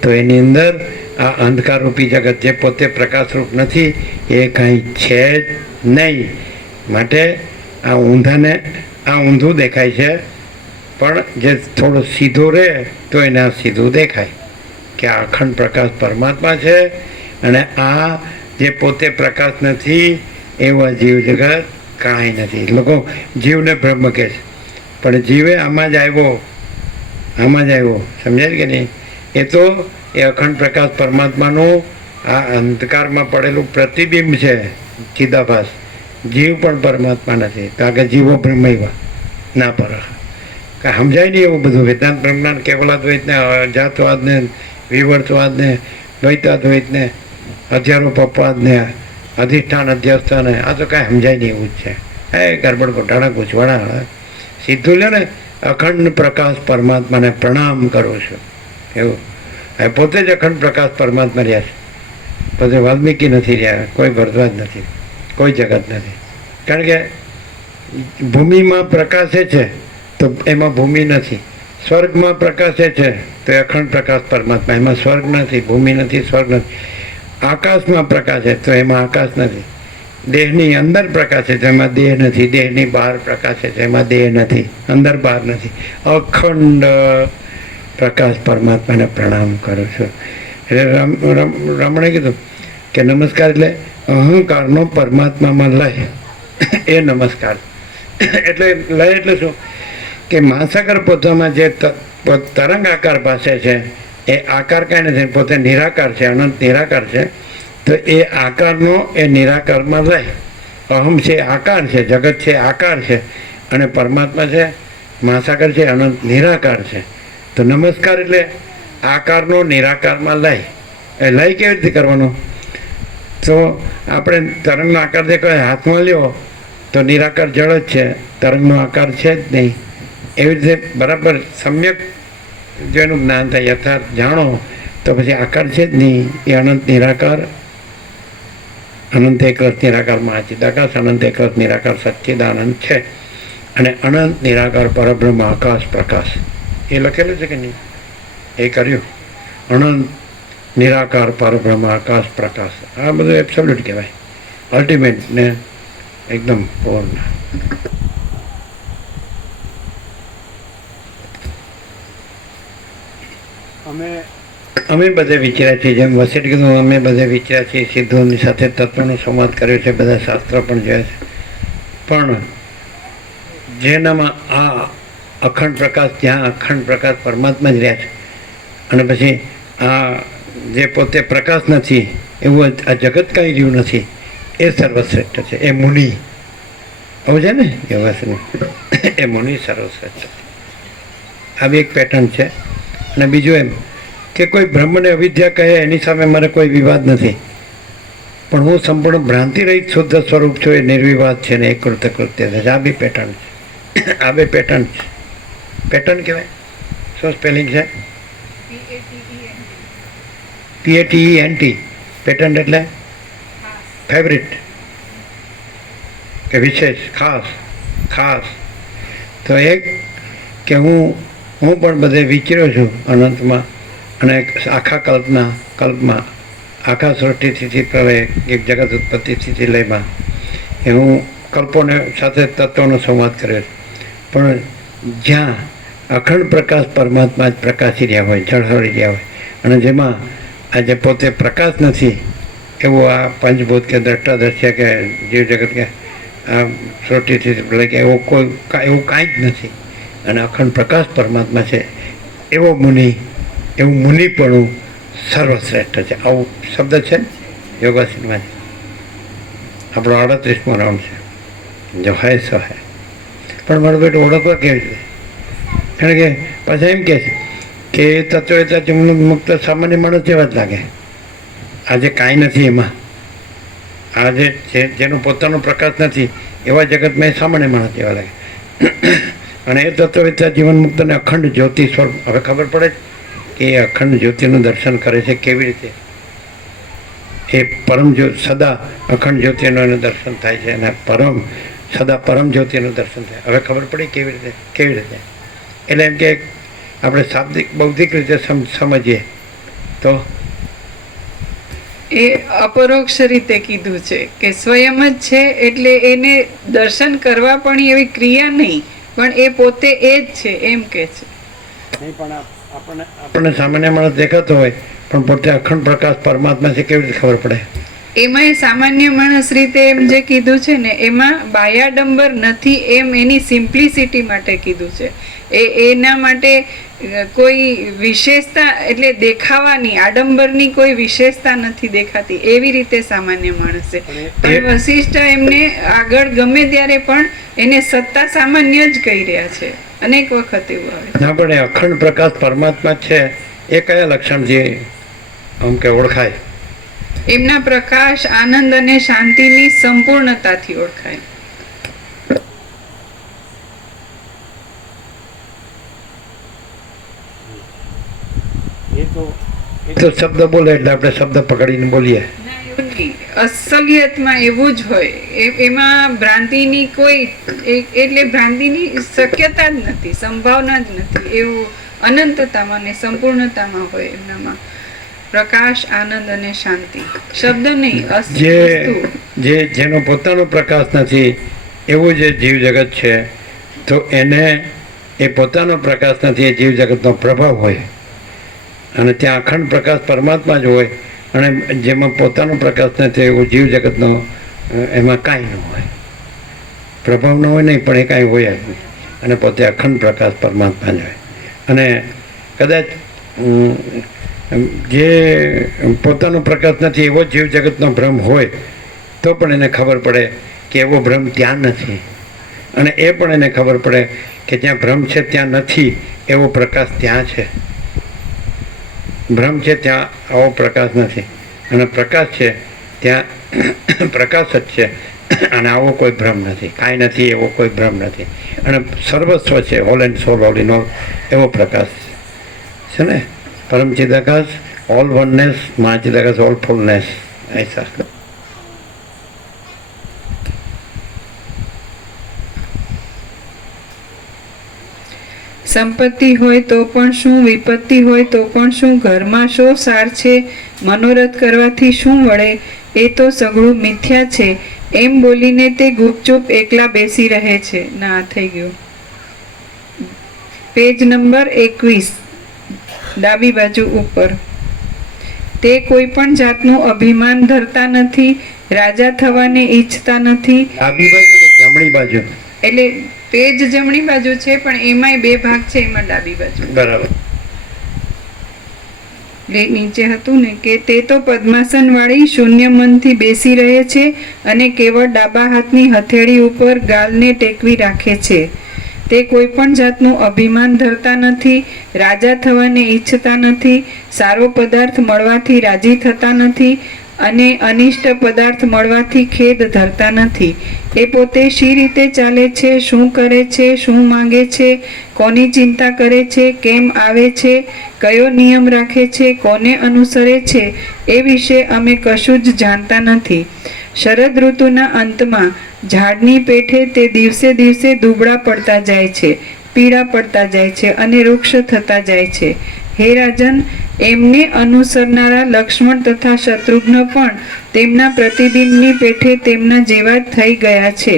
તો એની અંદર આ અંધકારરૂપી જગત જે પોતે પ્રકાશરૂપ નથી એ કાંઈ છે જ નહીં. માટે આ ઊંધું દેખાય છે. પણ જે થોડો સીધો રહે તો એને આ સીધું દેખાય કે આ અખંડ પ્રકાશ પરમાત્મા છે અને આ જે પોતે પ્રકાશ નથી એવા જીવ જગત કાંઈ નથી. લોકો જીવને બ્રહ્મ કહે છે પણ જીવે આમાં જ આવ્યો. સમજાય કે નહીં? એ તો એ અખંડ પ્રકાશ પરમાત્માનું આ અંધકારમાં પડેલું પ્રતિબિંબ છે, ચિદાભાસ. જીવ પણ પરમાત્મા નથી. તો આગળ જીવો બ્રહ્મ ના પર કાંઈ સમજાય નહીં એવું બધું. વેદાંત બ્રહ્માંડ કેવલાદ્વૈતને, અજાતવાદને, વિવર્તવાદને, દ્વૈતાદ્વૈતને, અધ્યારોપવાદને, અધિષ્ઠાન અધ્યસ્થાને આ તો કાંઈ સમજાય નહીં એવું જ છે. ગરબડ ગોટાળા ગૂંચવાડા સીધું લે ને અખંડ પ્રકાશ પરમાત્માને પ્રણામ કરું છું એવું. એ પોતે જ અખંડ પ્રકાશ પરમાત્મા રહ્યા છે, પોતે વાલ્મીકી નથી રહ્યા, કોઈ ભરદ્વાજ નથી, કોઈ જગત નથી. કારણ કે ભૂમિમાં પ્રકાશે છે તો એમાં ભૂમિ નથી, સ્વર્ગમાં પ્રકાશે છે તો એ અખંડ પ્રકાશ પરમાત્મા, એમાં સ્વર્ગ નથી, ભૂમિ નથી, સ્વર્ગ નથી. આકાશમાં પ્રકાશે તો એમાં આકાશ નથી, દેહની અંદર પ્રકાશે છે એમાં દેહ નથી, દેહની બહાર પ્રકાશે છે એમાં દેહ નથી, અંદર બહાર નથી. અખંડ પ્રકાશ પરમાત્માને પ્રણામ કરું છું. એટલે રમણે કીધું કે નમસ્કાર એટલે અહંકારનો પરમાત્મામાં લય, એ નમસ્કાર. એટલે લય એટલે શું કે મહાસાગર પોતામાં જે તરંગ આકાર પાસે છે એ આકાર કાંઈ નથી, પોતે નિરાકાર છે, અનંત નિરાકાર છે. તો એ આકારનો એ નિરાકારમાં લય. અહમ છે આકાર છે, જગત છે આકાર છે, અને પરમાત્મા છે મહાસાગર છે અનંત નિરાકાર છે. તો નમસ્કાર એટલે આકારનો નિરાકારમાં લય. એ લય કેવી રીતે કરવાનો? તો આપણે તરંગનો આકાર દેખો હાથમાં લ્યો તો નિરાકાર જળ જ છે, તરંગનો આકાર છે જ નહીં. એવી રીતે બરાબર સમ્યક જો એનું જ્ઞાન થાય, યથાર્થ જાણો તો પછી આકાર છે જ નહીં, એ અનંત નિરાકાર, અનંત એકરસ નિરાકારમાં ચિદાકાશ, અનંત એકરસ નિરાકાર સચ્ચિદાનંદ છે. અને અનંત નિરાકાર પરબ્રહ્મ આકાશ પ્રકાશ એ લખેલું છે કે નહીં? એ કર્યું અનંત નિરાકાર પરબ્રહ્મ આકાશ પ્રકાશ. આ બધું એબ્સોલ્યુટ કહેવાય, અલ્ટિમેટ ને એકદમ પૂર્ણ. અમે બધે વિચાર્યા છીએ, જેમ વસેટ કીધું અમે બધે વિચાર્યા છીએ, સિદ્ધોની સાથે તત્વનો સંવાદ કર્યો છે, બધા શાસ્ત્રો પણ જોયા છે. પણ જેનામાં આ અખંડ પ્રકાશ, જ્યાં અખંડ પ્રકાશ પરમાત્મા જ રહ્યા છે, અને પછી આ જે પોતે પ્રકાશ નથી એવું આ જગત કાંઈ રહ્યું નથી, એ સર્વશ્રેષ્ઠ છે. એ મુનિ આવું છે ને યોગાસન, એ મુનિ સર્વશ્રેષ્ઠ છે. આ બી એક પેટર્ન છે. અને બીજું એમ કે કોઈ બ્રહ્મને અવિદ્યા કહે એની સામે મારે કોઈ વિવાદ નથી, પણ હું સંપૂર્ણ ભ્રાંતિ રહિત શુદ્ધ સ્વરૂપ છું, એ નિર્વિવાદ છે ને એ કૃત્ય કૃત્ય છે. આ બી પેટર્ન છે. આ બે પેટર્ન છે. પેટર્ન કહેવાય. શું સ્પેલિંગ છે? PATENT. પેટર્ન એટલે ફેવરિટ કે વિશેષ, ખાસ, ખાસ. તો એક કે હું પણ બધે વિચર્યો છું અનંતમાં, અને આખા કલ્પમાં આખા સૃષ્ટિથી પ્રલય એક જગત ઉત્પત્તિ સ્થિતિ લયમાં એ હું કલ્પોને સાથે તત્વનો સંવાદ કર્યો છે. પણ જ્યાં અખંડ પ્રકાશ પરમાત્મા જ પ્રકાશી રહ્યા હોય, ઝળહળી રહ્યા હોય, અને જેમાં આજે પોતે પ્રકાશ નથી એવું આ પંચભૂત કે દ્રષ્ટાદર્શ્ય કે જીવ જગત કે આ સૃષ્ટિથી પ્રલય કે એવું કાંઈ જ નથી, અને અખંડ પ્રકાશ પરમાત્મા છે, એવો મુનિ, એવું મુનિપણું સર્વશ્રેષ્ઠ છે. આવું શબ્દ છે યોગાસનમાં. આપણો 38મો રાઉન્ડ છે. જો હે સો હે. પણ મારું બેટું ઓળખવા કેવી રીતે? કારણ કે પાછા એમ કહે છે કે તત્વ ચુમનું મુક્ત સામાન્ય માણસ જેવા જ લાગે. આજે કાંઈ નથી એમાં, આજે જેનો પોતાનો પ્રકાશ નથી એવા જગતમાં એ સામાન્ય માણસ જેવા લાગે. અને એ તત્વવેતા જીવન મુક્તને અખંડ જ્યોતિ સ્વરૂપ. હવે ખબર પડે કે એ અખંડ જ્યોતિનું દર્શન કરે છે કેવી રીતે. એ પરમ જ્યોતિ, સદા અખંડ જ્યોતિનું એનું દર્શન થાય છે, અને સદા પરમ જ્યોતિનું દર્શન થાય. હવે ખબર પડી કેવી રીતે. એટલે એમ કે આપણે શાબ્દિક બૌદ્ધિક રીતે સમજીએ તો એ અપરોક્ષ રીતે કીધું છે કે સ્વયં જ છે, એટલે એને દર્શન કરવા પણ એવી ક્રિયા નહીં, પણ એ પોતે એ જ છે એમ કે છે. નહીં, પણ આપણને સામાન્ય માણસ દેખાતો હોય પણ પોતે અખંડ પ્રકાશ પરમાત્મા છે કેવી રીતે ખબર પડે? એમાં સામાન્ય માણસ રીતે એમ જે કીધું છે ને, એમાં બાયાડંબર નથી એમ એની સિમ્પ્લિસિટી માટે કીધું છે. એના માટે કોઈ વિશેષતા, એટલે દેખાવાની આડંબરની કોઈ વિશેષતા નથી દેખાતી, એવી રીતે સામાન્ય માણસ છે. પણ વશિષ્ઠ એમને આગળ ગમે ત્યારે પણ એને સત્તા સામાન્ય જ કહી રહ્યા છે. અનેક વખત એવું આવે ના, પણ એ અખંડ પ્રકાશ પરમાત્મા છે એ કયા લક્ષણથી આમ કે ઓળખાય? એમના પ્રકાશ, આનંદ અને શાંતિની સંપૂર્ણતાથી ઓળખાય. તો તો શબ્દ બોલે એટલે આપણે શબ્દ પકડીને બોલીએ. ના, એવું નહીં. અસલિયતમાં એવું જ હોય. એમાં ભ્રાંતિની કોઈ એટલે ભ્રાંતિની શક્યતા જ નથી, સંભાવના જ નથી. એવું અનંતતામાં ને સંપૂર્ણતામાં હોય એમનામાં પ્રકાશ, આનંદ અને શાંતિ. શબ્દ નહીં, વસ્તુ. જેનો પોતાનો પ્રકાશ નથી એવું જે જીવ જગત છે, તો એને એ પોતાનો પ્રકાશ નથી, એ જીવ જગતનો પ્રભાવ હોય. અને ત્યાં અખંડ પ્રકાશ પરમાત્મા જ હોય. અને જેમાં પોતાનો પ્રકાશ નથી એવું જીવ જગતનો એમાં કાંઈ ન હોય, પ્રભાવ ન હોય નહીં, પણ એ કાંઈ હોય જ નહીં. અને પોતે અખંડ પ્રકાશ પરમાત્મા જ હોય. અને કદાચ જે પોતાનો પ્રકાશ નથી એવો જીવ જગતનો ભ્રમ હોય તો પણ એને ખબર પડે કે એવો ભ્રમ ત્યાં નથી. અને એ પણ એને ખબર પડે કે જ્યાં ભ્રમ છે ત્યાં નથી, એવો પ્રકાશ ત્યાં છે. ભ્રમ છે ત્યાં આવો પ્રકાશ નથી, અને પ્રકાશ છે ત્યાં પ્રકાશ જ છે, અને આવો કોઈ ભ્રમ નથી. કાંઈ નથી એવો કોઈ ભ્રમ નથી, અને સર્વસ્વ છે, whole and soul, all in all એવો પ્રકાશ છે ને. પરમ ચિદાકાશ, ઓલ વનનેસ, મહાચિદાકાશ, ઓલ ફુલનેસ, ऐसा. સંપત્તિ હોય તો પણ શું, વિપત્તિ હોય તો પણ શું, ઘરમાં શો સાર છે, મનોરથ કરવાથી શું વળે, એ તો સઘળું મિથ્યા છે. એમ બોલીને તે ગુપચુપ એકલા બેસી રહે છે. ના, થઈ ગયું. પેજ નંબર 21, ડાબી બાજુ ઉપર. તે કોઈ પણ જાતનું અભિમાન ધરતા નથી, રાજા થવાને ઈચ્છતા નથી. ડાબી બાજુ કે જમણી બાજુ? એટલે પેજ જમણી બાજુ છે, પણ એમાંય બે ભાગ છે, એમાં ડાબી બાજુ. બરાબર. નીચે હતું ને કે તે તો પદ્માસન વાળી શૂન્ય મનથી બેસી રહે છે અને કેવળ ડાબા હાથની હથેળી ઉપર ગાલને ટેકવી રાખે છે. તે કોઈ પણ જાતનું અભિમાન ધરતા નથી, રાજા થવાને ઈચ્છતા નથી, સારો પદાર્થ મળવાથી રાજી થતા નથી અને અનિષ્ટ પદાર્થ મળવાથી ખેદ ધરતા નથી. એ પોતે શી રીતે ચાલે છે, શું કરે છે, શું માંગે છે, કોની ચિંતા કરે છે, કેમ આવે છે, કયો નિયમ રાખે છે, કોને અનુસરે છે, એ વિશે અમે કશું જ જાણતા નથી. શરદ ઋતુના અંતમાં ઝાડની પેઠે તે દિવસે દિવસે દુબળા પડતા જાય છે, પીળા પડતા જાય છે અને વૃક્ષ થતા જાય છે. હે રાજન, એમને અનુસરનારા લક્ષ્મણ તથા શત્રુઘ્ન પણ તેમના પ્રતિબિંબની પેઠે તેમના જેવા જ થઈ ગયા છે.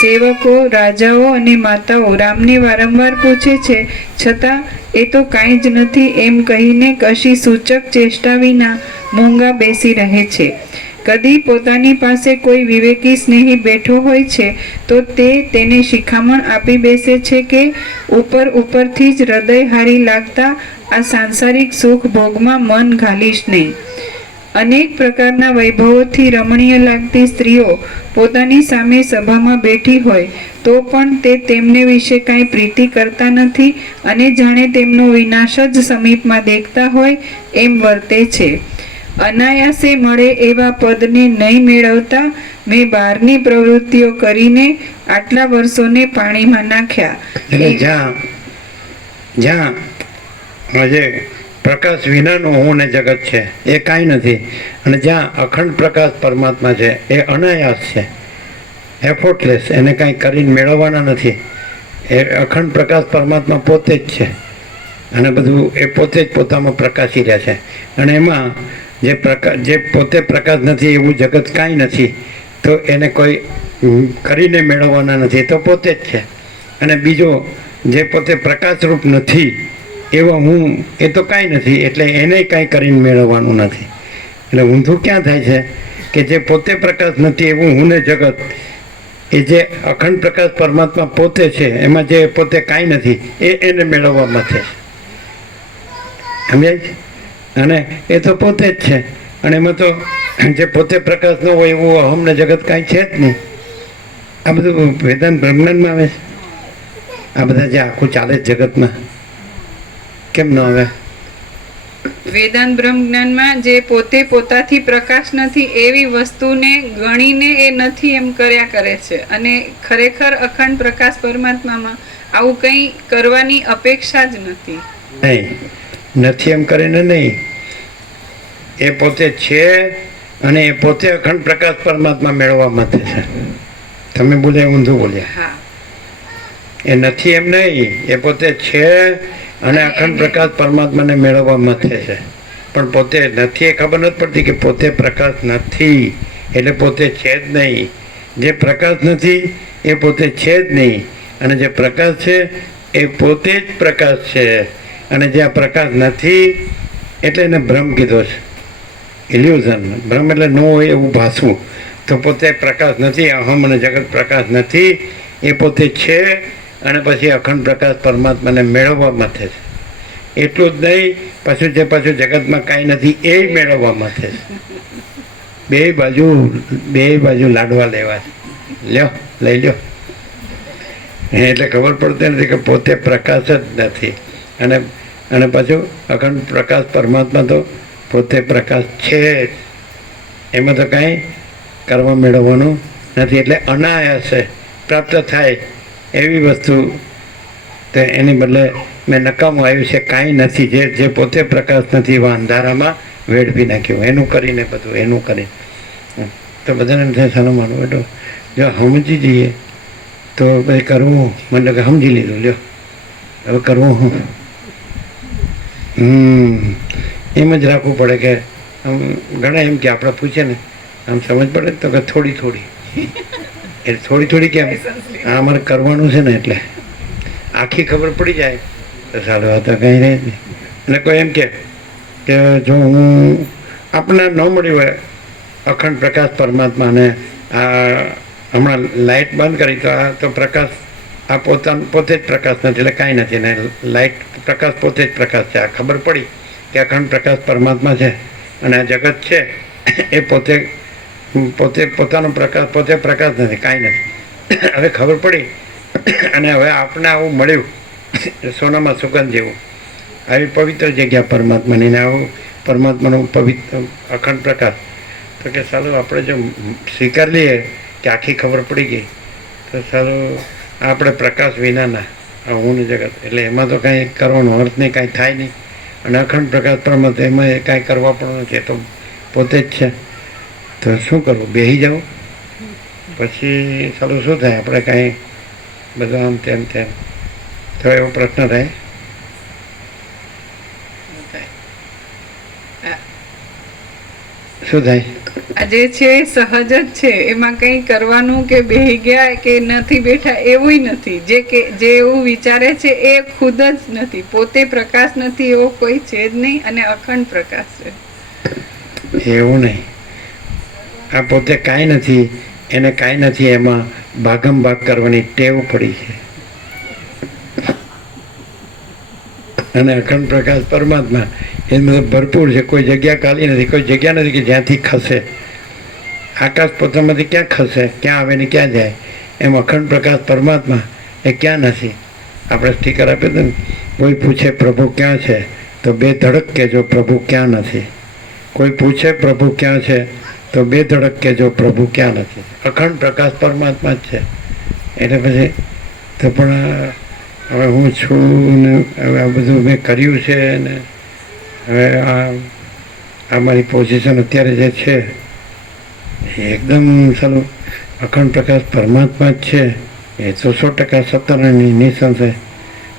સેવકો, રાજાઓ અને માતાઓ રામને વારંવાર પૂછે છે, છતાં એ તો કાંઈ જ નથી એમ કહીને કશી સૂચક ચેષ્ટા વિના મૂંગા બેસી રહે છે. કદી પોતાની પાસે કોઈ વિવેકી સ્નેહી બેઠો હોય છે તો તે તેને શિખામણ આપી બેસે છે કે ઉપરથી જ હૃદય હારી લાગતા આ સાંસારિક સુખ ભોગમાં મન ઘાલીશ નહીં. અનેક પ્રકારના વૈભવોથી રમણીય લાગતી સ્ત્રીઓ પોતાની સામે સભામાં બેઠી હોય તો પણ તે તેમને વિશે કાંઈ પ્રીતિ કરતા નથી અને જાણે તેમનો વિનાશ જ સમીપમાં દેખતા હોય એમ વર્તે છે. અનાયાસે મળે એવા પદને નહીં મેળવતા મેં બહારની પ્રવૃત્તિઓ કરીને આટલા વર્ષોને પાણીમાં નાખ્યા. એટલે જ્યાં જે પ્રકાશ વિનાનો હું ને જગત છે એ કાંઈ નથી, અને જ્યાં અખંડ પ્રકાશ પરમાત્મા છે એ અનાયાસ છે, એફોર્ટલેસ, એને કાંઈ કરીને મેળવવાના નથી. એ અખંડ પ્રકાશ પરમાત્મા પોતે જ છે, અને બધું એ પોતે જ પોતામાં પ્રકાશી રહ્યા છે. અને એમાં જે પોતે પ્રકાશ નથી એવું જગત કાંઈ નથી, તો એને કોઈ કરીને મેળવવાના નથી, તો પોતે જ છે. અને બીજો જે પોતે પ્રકાશરૂપ નથી એવો હું, એ તો કાંઈ નથી, એટલે એને કાંઈ કરીને મેળવવાનું નથી. એટલે ઊંધું ક્યાં થાય છે કે જે પોતે પ્રકાશ નથી એવું હું ને જગત, એ જે અખંડ પ્રકાશ પરમાત્મા પોતે છે એમાં જે પોતે કાંઈ નથી એને મેળવવામાં છે. સમજાય છે? અને એ તો પોતે જ છે, અને એમાં તો જે પોતે પ્રકાશ ન હોય એવું અહમને જગત કાંઈ છે જ નહીં. આ બધું વેદાંત બ્રહ્માંડમાં આવે છે. આ બધા જે આખું ચાલે છે જગતમાં, કેમ ન આવે? વેદાંત બ્રહ્મ જ્ઞાનમાં જે પોતે પોતાથી પ્રકાશ નથી એવી વસ્તુને ગણીને એ નથી એમ કર્યા કરે છે, અને ખરેખર અખંડ પ્રકાશ પરમાત્મામાં આવું કંઈ કરવાની અપેક્ષા જ નથી. નહીં, નથી એમ કરીને નહીં, એ પોતે છે અને એ પોતે અખંડ પ્રકાશ પરમાત્મા મેળવવા માટે છે. તમે બોલ્યા ઊંધું બોલ્યા. હા એ નથી એમ નહીં, એ પોતે છે અને અખંડ પ્રકાશ પરમાત્માને મેળવવા માટે છે. પણ પોતે નથી એ ખબર નથી પડતી કે પોતે પ્રકાશ નથી એટલે પોતે છે જ નહીં. જે પ્રકાશ નથી એ પોતે છે જ નહીં, અને જે પ્રકાશ છે એ પોતે જ પ્રકાશ છે. અને જે આ પ્રકાશ નથી એટલે એને ભ્રમ કીધો છે, ઇલ્યુઝન. ભ્રમ એટલે ન હોય એવું ભાસવું. તો પોતે પ્રકાશ નથી, અહમ અને જગત પ્રકાશ નથી, એ પોતે છે અને પછી અખંડ પ્રકાશ પરમાત્માને મેળવવા માટે છે. એટલું જ નહીં, પાછું જગતમાં કાંઈ નથી એ મેળવવા માટે છે. બે બાજુ લાડવા લેવા છે. લ્યો, લઈ લ્યો. એટલે ખબર પડતી નથી કે પોતે પ્રકાશ જ નથી, અને પાછું અખંડ પ્રકાશ પરમાત્મા તો પોતે પ્રકાશ છે જ. એમાં તો કાંઈ કરવા મેળવવાનું નથી. એટલે અનાયાસે પ્રાપ્ત થાય એવી વસ્તુ તો એની બદલે મેં નકામું આવ્યું છે, કાંઈ નથી. જે પોતે પ્રકાશ નથી એવા અંધારામાં વેડફી નાખ્યું, એનું કરીને બધું એનું કરીને. તો બધાને થાય સારું માનવું. એટલું જો સમજી જઈએ તો ભાઈ કરવું, મને કે સમજી લીધું, લ્યો હવે કરવું હું. એમ જ રાખવું પડે કે આમ ઘણા એમ કે આપણે પૂછે ને આમ સમજ પડે તો કે થોડી એટલે થોડી કેમ આ અમારે કરવાનું છે ને એટલે આખી ખબર પડી જાય તો સારું. આ તો કંઈ રહે જ નહીં. અને કોઈ એમ કે જો હું આપણે ન મળ્યું હોય અખંડ પ્રકાશ પરમાત્માને, આ હમણાં લાઇટ બંધ કરી તો આ તો પ્રકાશ આ પોતે જ પ્રકાશ નથી એટલે કાંઈ નથી. ને લાઇટ પ્રકાશ પોતે જ પ્રકાશ છે. આ ખબર પડી કે અખંડ પ્રકાશ પરમાત્મા છે અને આ જગત છે એ પોતે પોતાનો પ્રકાશ પોતે પ્રકાશ નથી, કાંઈ નથી. હવે ખબર પડી અને હવે આપણે આવું મળ્યું સોનામાં સુગંધ જેવું, આવી પવિત્ર જગ્યા પરમાત્માની ને આવું પરમાત્માનું પવિત્ર અખંડ પ્રકાશ. તો કે સારું આપણે જો સ્વીકાર લઈએ કે આખી ખબર પડી ગઈ તો સારું આપણે પ્રકાશ વિનાના આ હું ને જગત એટલે એમાં તો કાંઈ કરવાનો અર્થ નહીં, કાંઈ થાય નહીં. અને અખંડ પ્રકાશ પરમાત્મા એમાં કાંઈ કરવા પણ નથી, તો પોતે જ છે. તો શું કરવું? બેસી જાઓ પછી સારું શું થાય? આપણે કાંઈ બધા આમ તેમ તો એવો પ્રશ્ન થાય. શું થાય? આ જે છે એ સહજ જ છે, એમાં કંઈ કરવાનું કે બેહી ગયા કે નથી બેઠા એવું નથી. જે એવું વિચારે છે એ ખુદ જ નથી, પોતે પ્રકાશ નથી એવો કોઈ છે જ નહીં, અને અખંડ પ્રકાશ છે. એવું નહીં, આ પોતે કાંઈ નથી એને કાંઈ નથી એમાં ભાગમ ભાગ કરવાની ટેવ પડી છે. અને અખંડ પ્રકાશ પરમાત્મા એમાં ભરપૂર છે, કોઈ જગ્યા ખાલી નથી, કોઈ જગ્યા નથી કે જ્યાંથી ખસે. આકાશ પોતામાંથી ક્યાં ખસે, ક્યાં આવે ને ક્યાં જાય, એમ અખંડ પ્રકાશ પરમાત્મા એ ક્યાં નથી. આપણે સ્ટીકર આપ્યું હતું ને, કોઈ પૂછે પ્રભુ ક્યાં છે તો બે ધડક કહેજો પ્રભુ ક્યાં નથી. કોઈ પૂછે પ્રભુ ક્યાં છે તો બે ધડક કહેજો પ્રભુ ક્યાં નથી. અખંડ પ્રકાશ પરમાત્મા જ છે. એટલે પછી તો પણ હવે હું છું ને હવે આ બધું મેં કર્યું છે ને હવે આ મારી પોઝિશન અત્યારે જે છે એ એકદમ સારું અખંડ પ્રકાશ પરમાત્મા જ છે. એ તો 100% સત્તરની નિસંશય.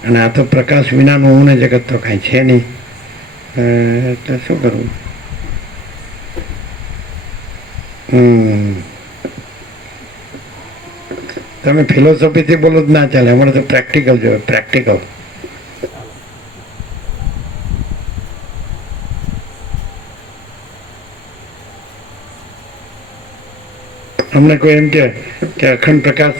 અને આ તો પ્રકાશ વિનાનું હું ને જગત તો કાંઈ છે નહીં. એટલે શું કરવું? તમે ફિલોસોફીથી બોલો જ ના ચાલે, અમારે તો પ્રેક્ટિકલ જોઈએ, પ્રેક્ટિકલ. અમને કોઈ એમ કે અખંડ પ્રકાશ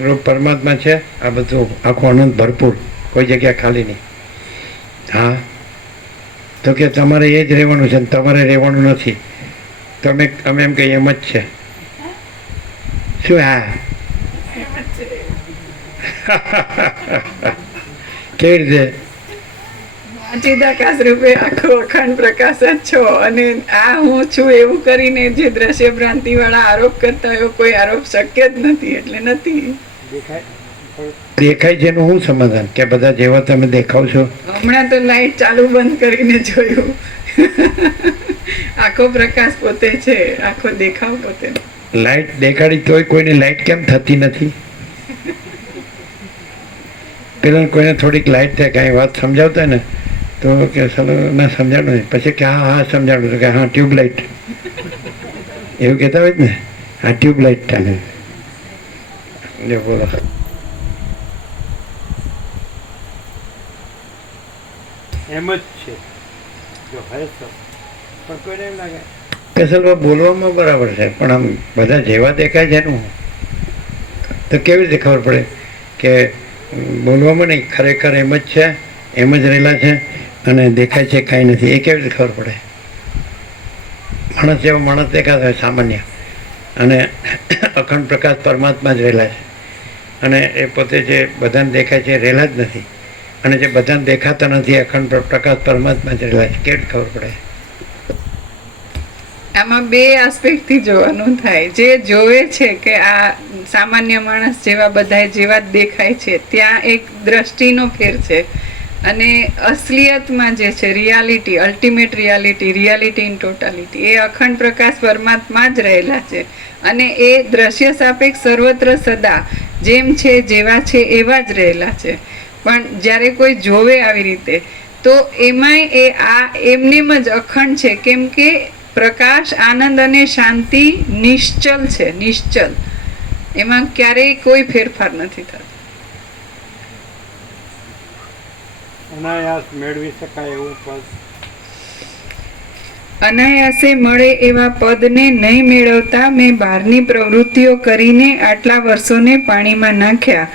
રૂપ પરમાત્મા છે, આ બધું આખું અનંત ભરપૂર, કોઈ જગ્યા ખાલી નહીં. હા તો કે તમારે એ જ રહેવાનું છે ને તમારે રહેવાનું નથી. તો અમે એમ કહીએ એમ જ છે. શું? હા કેવી રીતે? ચિદાકાશ રૂપે આખો અખંડ પ્રકાશ જ છો, અને આ હું છું એવું કરીને જે દ્રશ્ય ભ્રાંતિ વાળા આરોપ કરતા હોય કોઈ આરોપ શક્ય જ નથી, એટલે નથી. દેખાય છે એનું શું સમાધાન કે બધા જેવા તમે દેખાવ છો? હમણાં તો લાઈટ ચાલુ બંધ કરીને જોયું. આખો પ્રકાશ પોતે છે, આખો દેખાવ પોતે. લાઈટ દેખાડી તોય કોઈને લાઈટ કેમ થતી નથી? પેલા કોઈને થોડીક લાઈટ થાય કાંઈ વાત સમજાવતા ને તો કે ચાલો ના સમજાણું નહીં, પછી કે હા હા સમજાણું તો કે હા ટ્યુબલાઇટ એવું કહેતા હોય જ ને, હા ટ્યુબલાઇટ ચાલે. જો બોલો. એમ જ છે જો હરે સર પણ કોઈને એમ લાગે કે ચાલો બોલવામાં બરાબર છે પણ આમ બધા જેવા દેખાય છે એનું તો કેવી રીતે ખબર પડે કે બોલવામાં નહીં ખરેખર એમ જ છે, એમ જ રહેલા છે અને દેખાય છે કાંઈ નથી? એ કેવી રીતે ખબર પડે? માણસ જેવો માણસ દેખાતો હોય સામાન્ય, અને અખંડ પ્રકાશ પરમાત્મા જ રહેલા છે, અને એ પોતે જે બધાને દેખાય છે એ રહેલા જ નથી, અને જે બધાને દેખાતા નથી અખંડ પ્રકાશ પરમાત્મા જ રહેલા છે. કેવી રીતે ખબર પડે? આમાં બે આસ્પેક્ટથી જોવાનું થાય. જે જોવે છે કે આ સામાન્ય માણસ જેવા બધા જેવા જ દેખાય છે, ત્યાં એક દ્રષ્ટિનો ફેર છે, અને અસલિયતમાં જે છે reality, ultimate reality, reality in totality, એ અખંડ પ્રકાશ પરમાત્મા જ રહેલા છે, અને એ દ્રશ્ય સાપેક્ષ સર્વત્ર સદા જેમ છે જેવા છે એવા જ રહેલા છે. પણ જ્યારે કોઈ જોવે આવી રીતે તો એમાંય એ આ એમનેમ જ અખંડ છે, કેમ કે પ્રકાશ, આનંદ અને શાંતિ નિશ્ચલ છે, નિશ્ચલ. એમાં ક્યારેય કોઈ ફેરફાર નથી થતો. અનાયાસ મેળવી શકાય એવું પદ અનાયાસે મળે એવા પદને નહીં મેળવતા મેં બહારની પ્રવૃત્તિઓ કરીને આટલા વર્ષોને પાણીમાં નાખ્યા,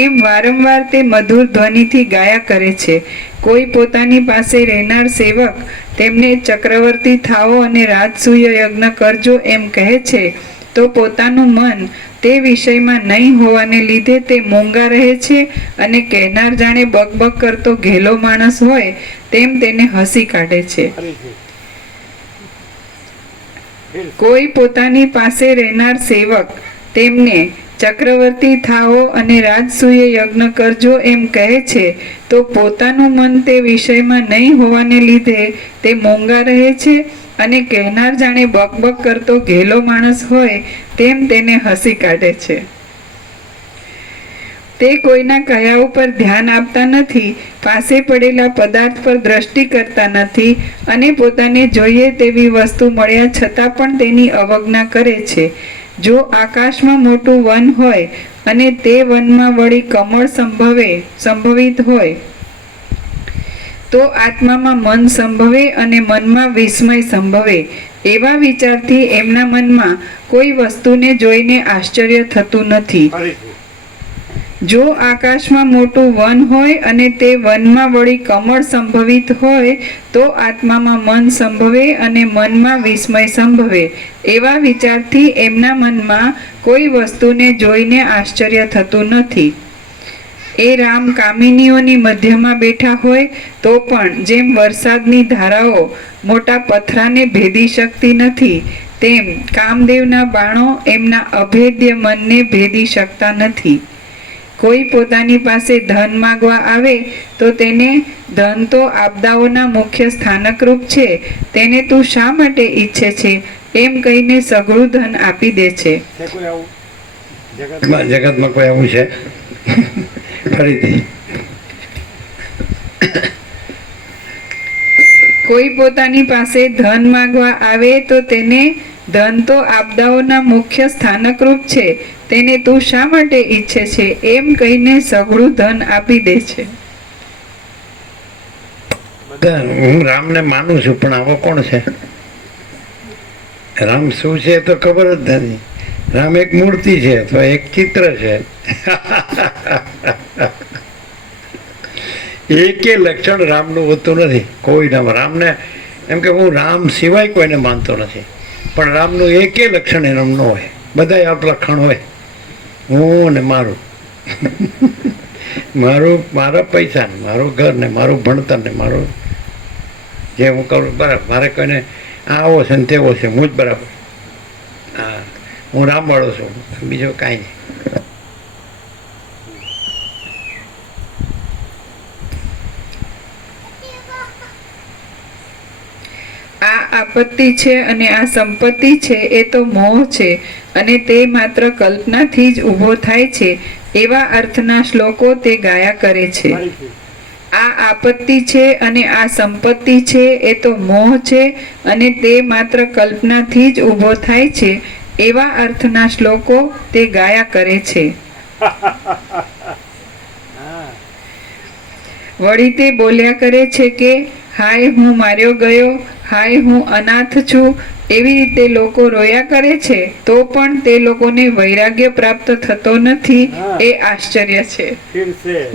એમ વારંવાર તે મધુર ધ્વનિથી ગાયા કરે છે. કોઈ પોતાની પાસે રહેનાર સેવક તેમને ચક્રવર્તી થાઓ અને રાજસૂય યજ્ઞ કરજો એમ કહે છે, તો પોતાનું મન તે વિષયમાં નહીં હોવાને લીધે તે મૂંગા રહે છે, અને કહેનાર જાણે બકબક કરતો ઘેલો માણસ હોય તેમ તેને હસી કાઢે છે. કોઈ પોતાની પાસે રહેનાર સેવક તેમને ચક્રવર્તી થાઓ અને રાજસૂય યજ્ઞ કરજો એમ કહે છે, તો પોતાનું મન તે વિષયમાં નહીં હોવાને લીધે તે મૂંગા રહે છે, અને કહેનાર જાણે બકબક કરતો ઘેલો માણસ હોય તેમ તેને હસી કાઢે છે. તે કોઈના કહ્યા ઉપર ધ્યાન આપતા નથી, પાસે પડેલા પદાર્થ પર દ્રષ્ટિ કરતા નથી, અને પોતાને જોઈએ તેવી વસ્તુ મળ્યા છતાં પણ તેની અવજ્ઞા કરે છે. જો આકાશમાં મોટું વન હોય અને તે વનમાં વળી કમળ સંભવિત હોય તો આત્મામાં મન સંભવે અને મનમાં વિસ્મય સંભવે. એવા વિચારથી એમના મનમાં કોઈ વસ્તુને જોઈને આશ્ચર્ય થતું નથી. જો આકાશમાં મોટું વન હોય અને તે વનમાં વળી કમળ સંભવિત હોય તો આત્મામાં મન સંભવે અને મનમાં વિસ્મય સંભવે. એવા વિચારથી એમના મનમાં કોઈ વસ્તુને જોઈને આશ્ચર્ય થતું નથી. એ રામ કામિનીઓની મધ્યમાં બેઠા હોય તો પણ જેમ વરસાદની ધારાઓ મોટા પથરાને ભેદી શકતી નથી, તેમ કામદેવના બાણો એમના અભેદ્ય મનને ભેદી શકતા નથી. કોઈ પોતાની પાસે ધન માગવા આવે તો તેને ધન તો આપદાઓના મુખ્ય સ્થાનકરૂપ છે, તેને તું શા માટે ઈચ્છે છે એમ કહીને સઘળું ધન આપી દે છે. જગતમાં કોઈ આવું છે? ફરીથી. કોઈ પોતાની પાસે ધન માગવા આવે તો તેને ધન તો આપદાઓના મુખ્ય સ્થાનકરૂપ છે, તેને તું શા માટે ઈચ્છે છે એમ કહીને સઘળું ધન આપી દે છે. હું રામને માનું છું પણ આવો કોણ છે? રામ શું છે તો ખબર જ નથી. રામ એક મૂર્તિ છે અથવા એક ચિત્ર છે. એકે લક્ષણ રામનું હોતું નથી કોઈના. રામને એમ કે હું રામ સિવાય કોઈને માનતો નથી, પણ રામનું એકે લક્ષણ એમ ન હોય. બધા આપ લક્ષણ હોય. હું ને મારું, મારા પૈસા ને મારું ઘર ને મારું ભણતર ને મારું જે હું કરું બરાબર. મારે કોઈને આવો છે ને તેવો છે, હું જ બરાબર. હા, હું રામવાળો છું, બીજો કાંઈ નહીં. આ આપત્તિ છે અને આ સંપત્તિ છે એ તો મોહ છે અને તે માત્ર કલ્પનાથી જ ઊભો થાય છે એવા અર્થના શ્લોકો તે ગાયા કરે છે. ફરીથી. આ આપત્તિ છે અને આ સંપત્તિ છે એ તો મોહ છે અને તે માત્ર કલ્પનાથી જ ઊભો થાય છે એવા અર્થના શ્લોકો તે ગાયા કરે છે. હા. વળી તે બોલ્યા કરે છે કે હાય હું માર્યો ગયો, હાય હું અનાથ છું. એવી રીતે લોકો રોયા કરે છે તો પણ તે લોકોને વૈરાગ્ય પ્રાપ્ત થતો નથી. એ આશ્ચર્ય છે. फिर से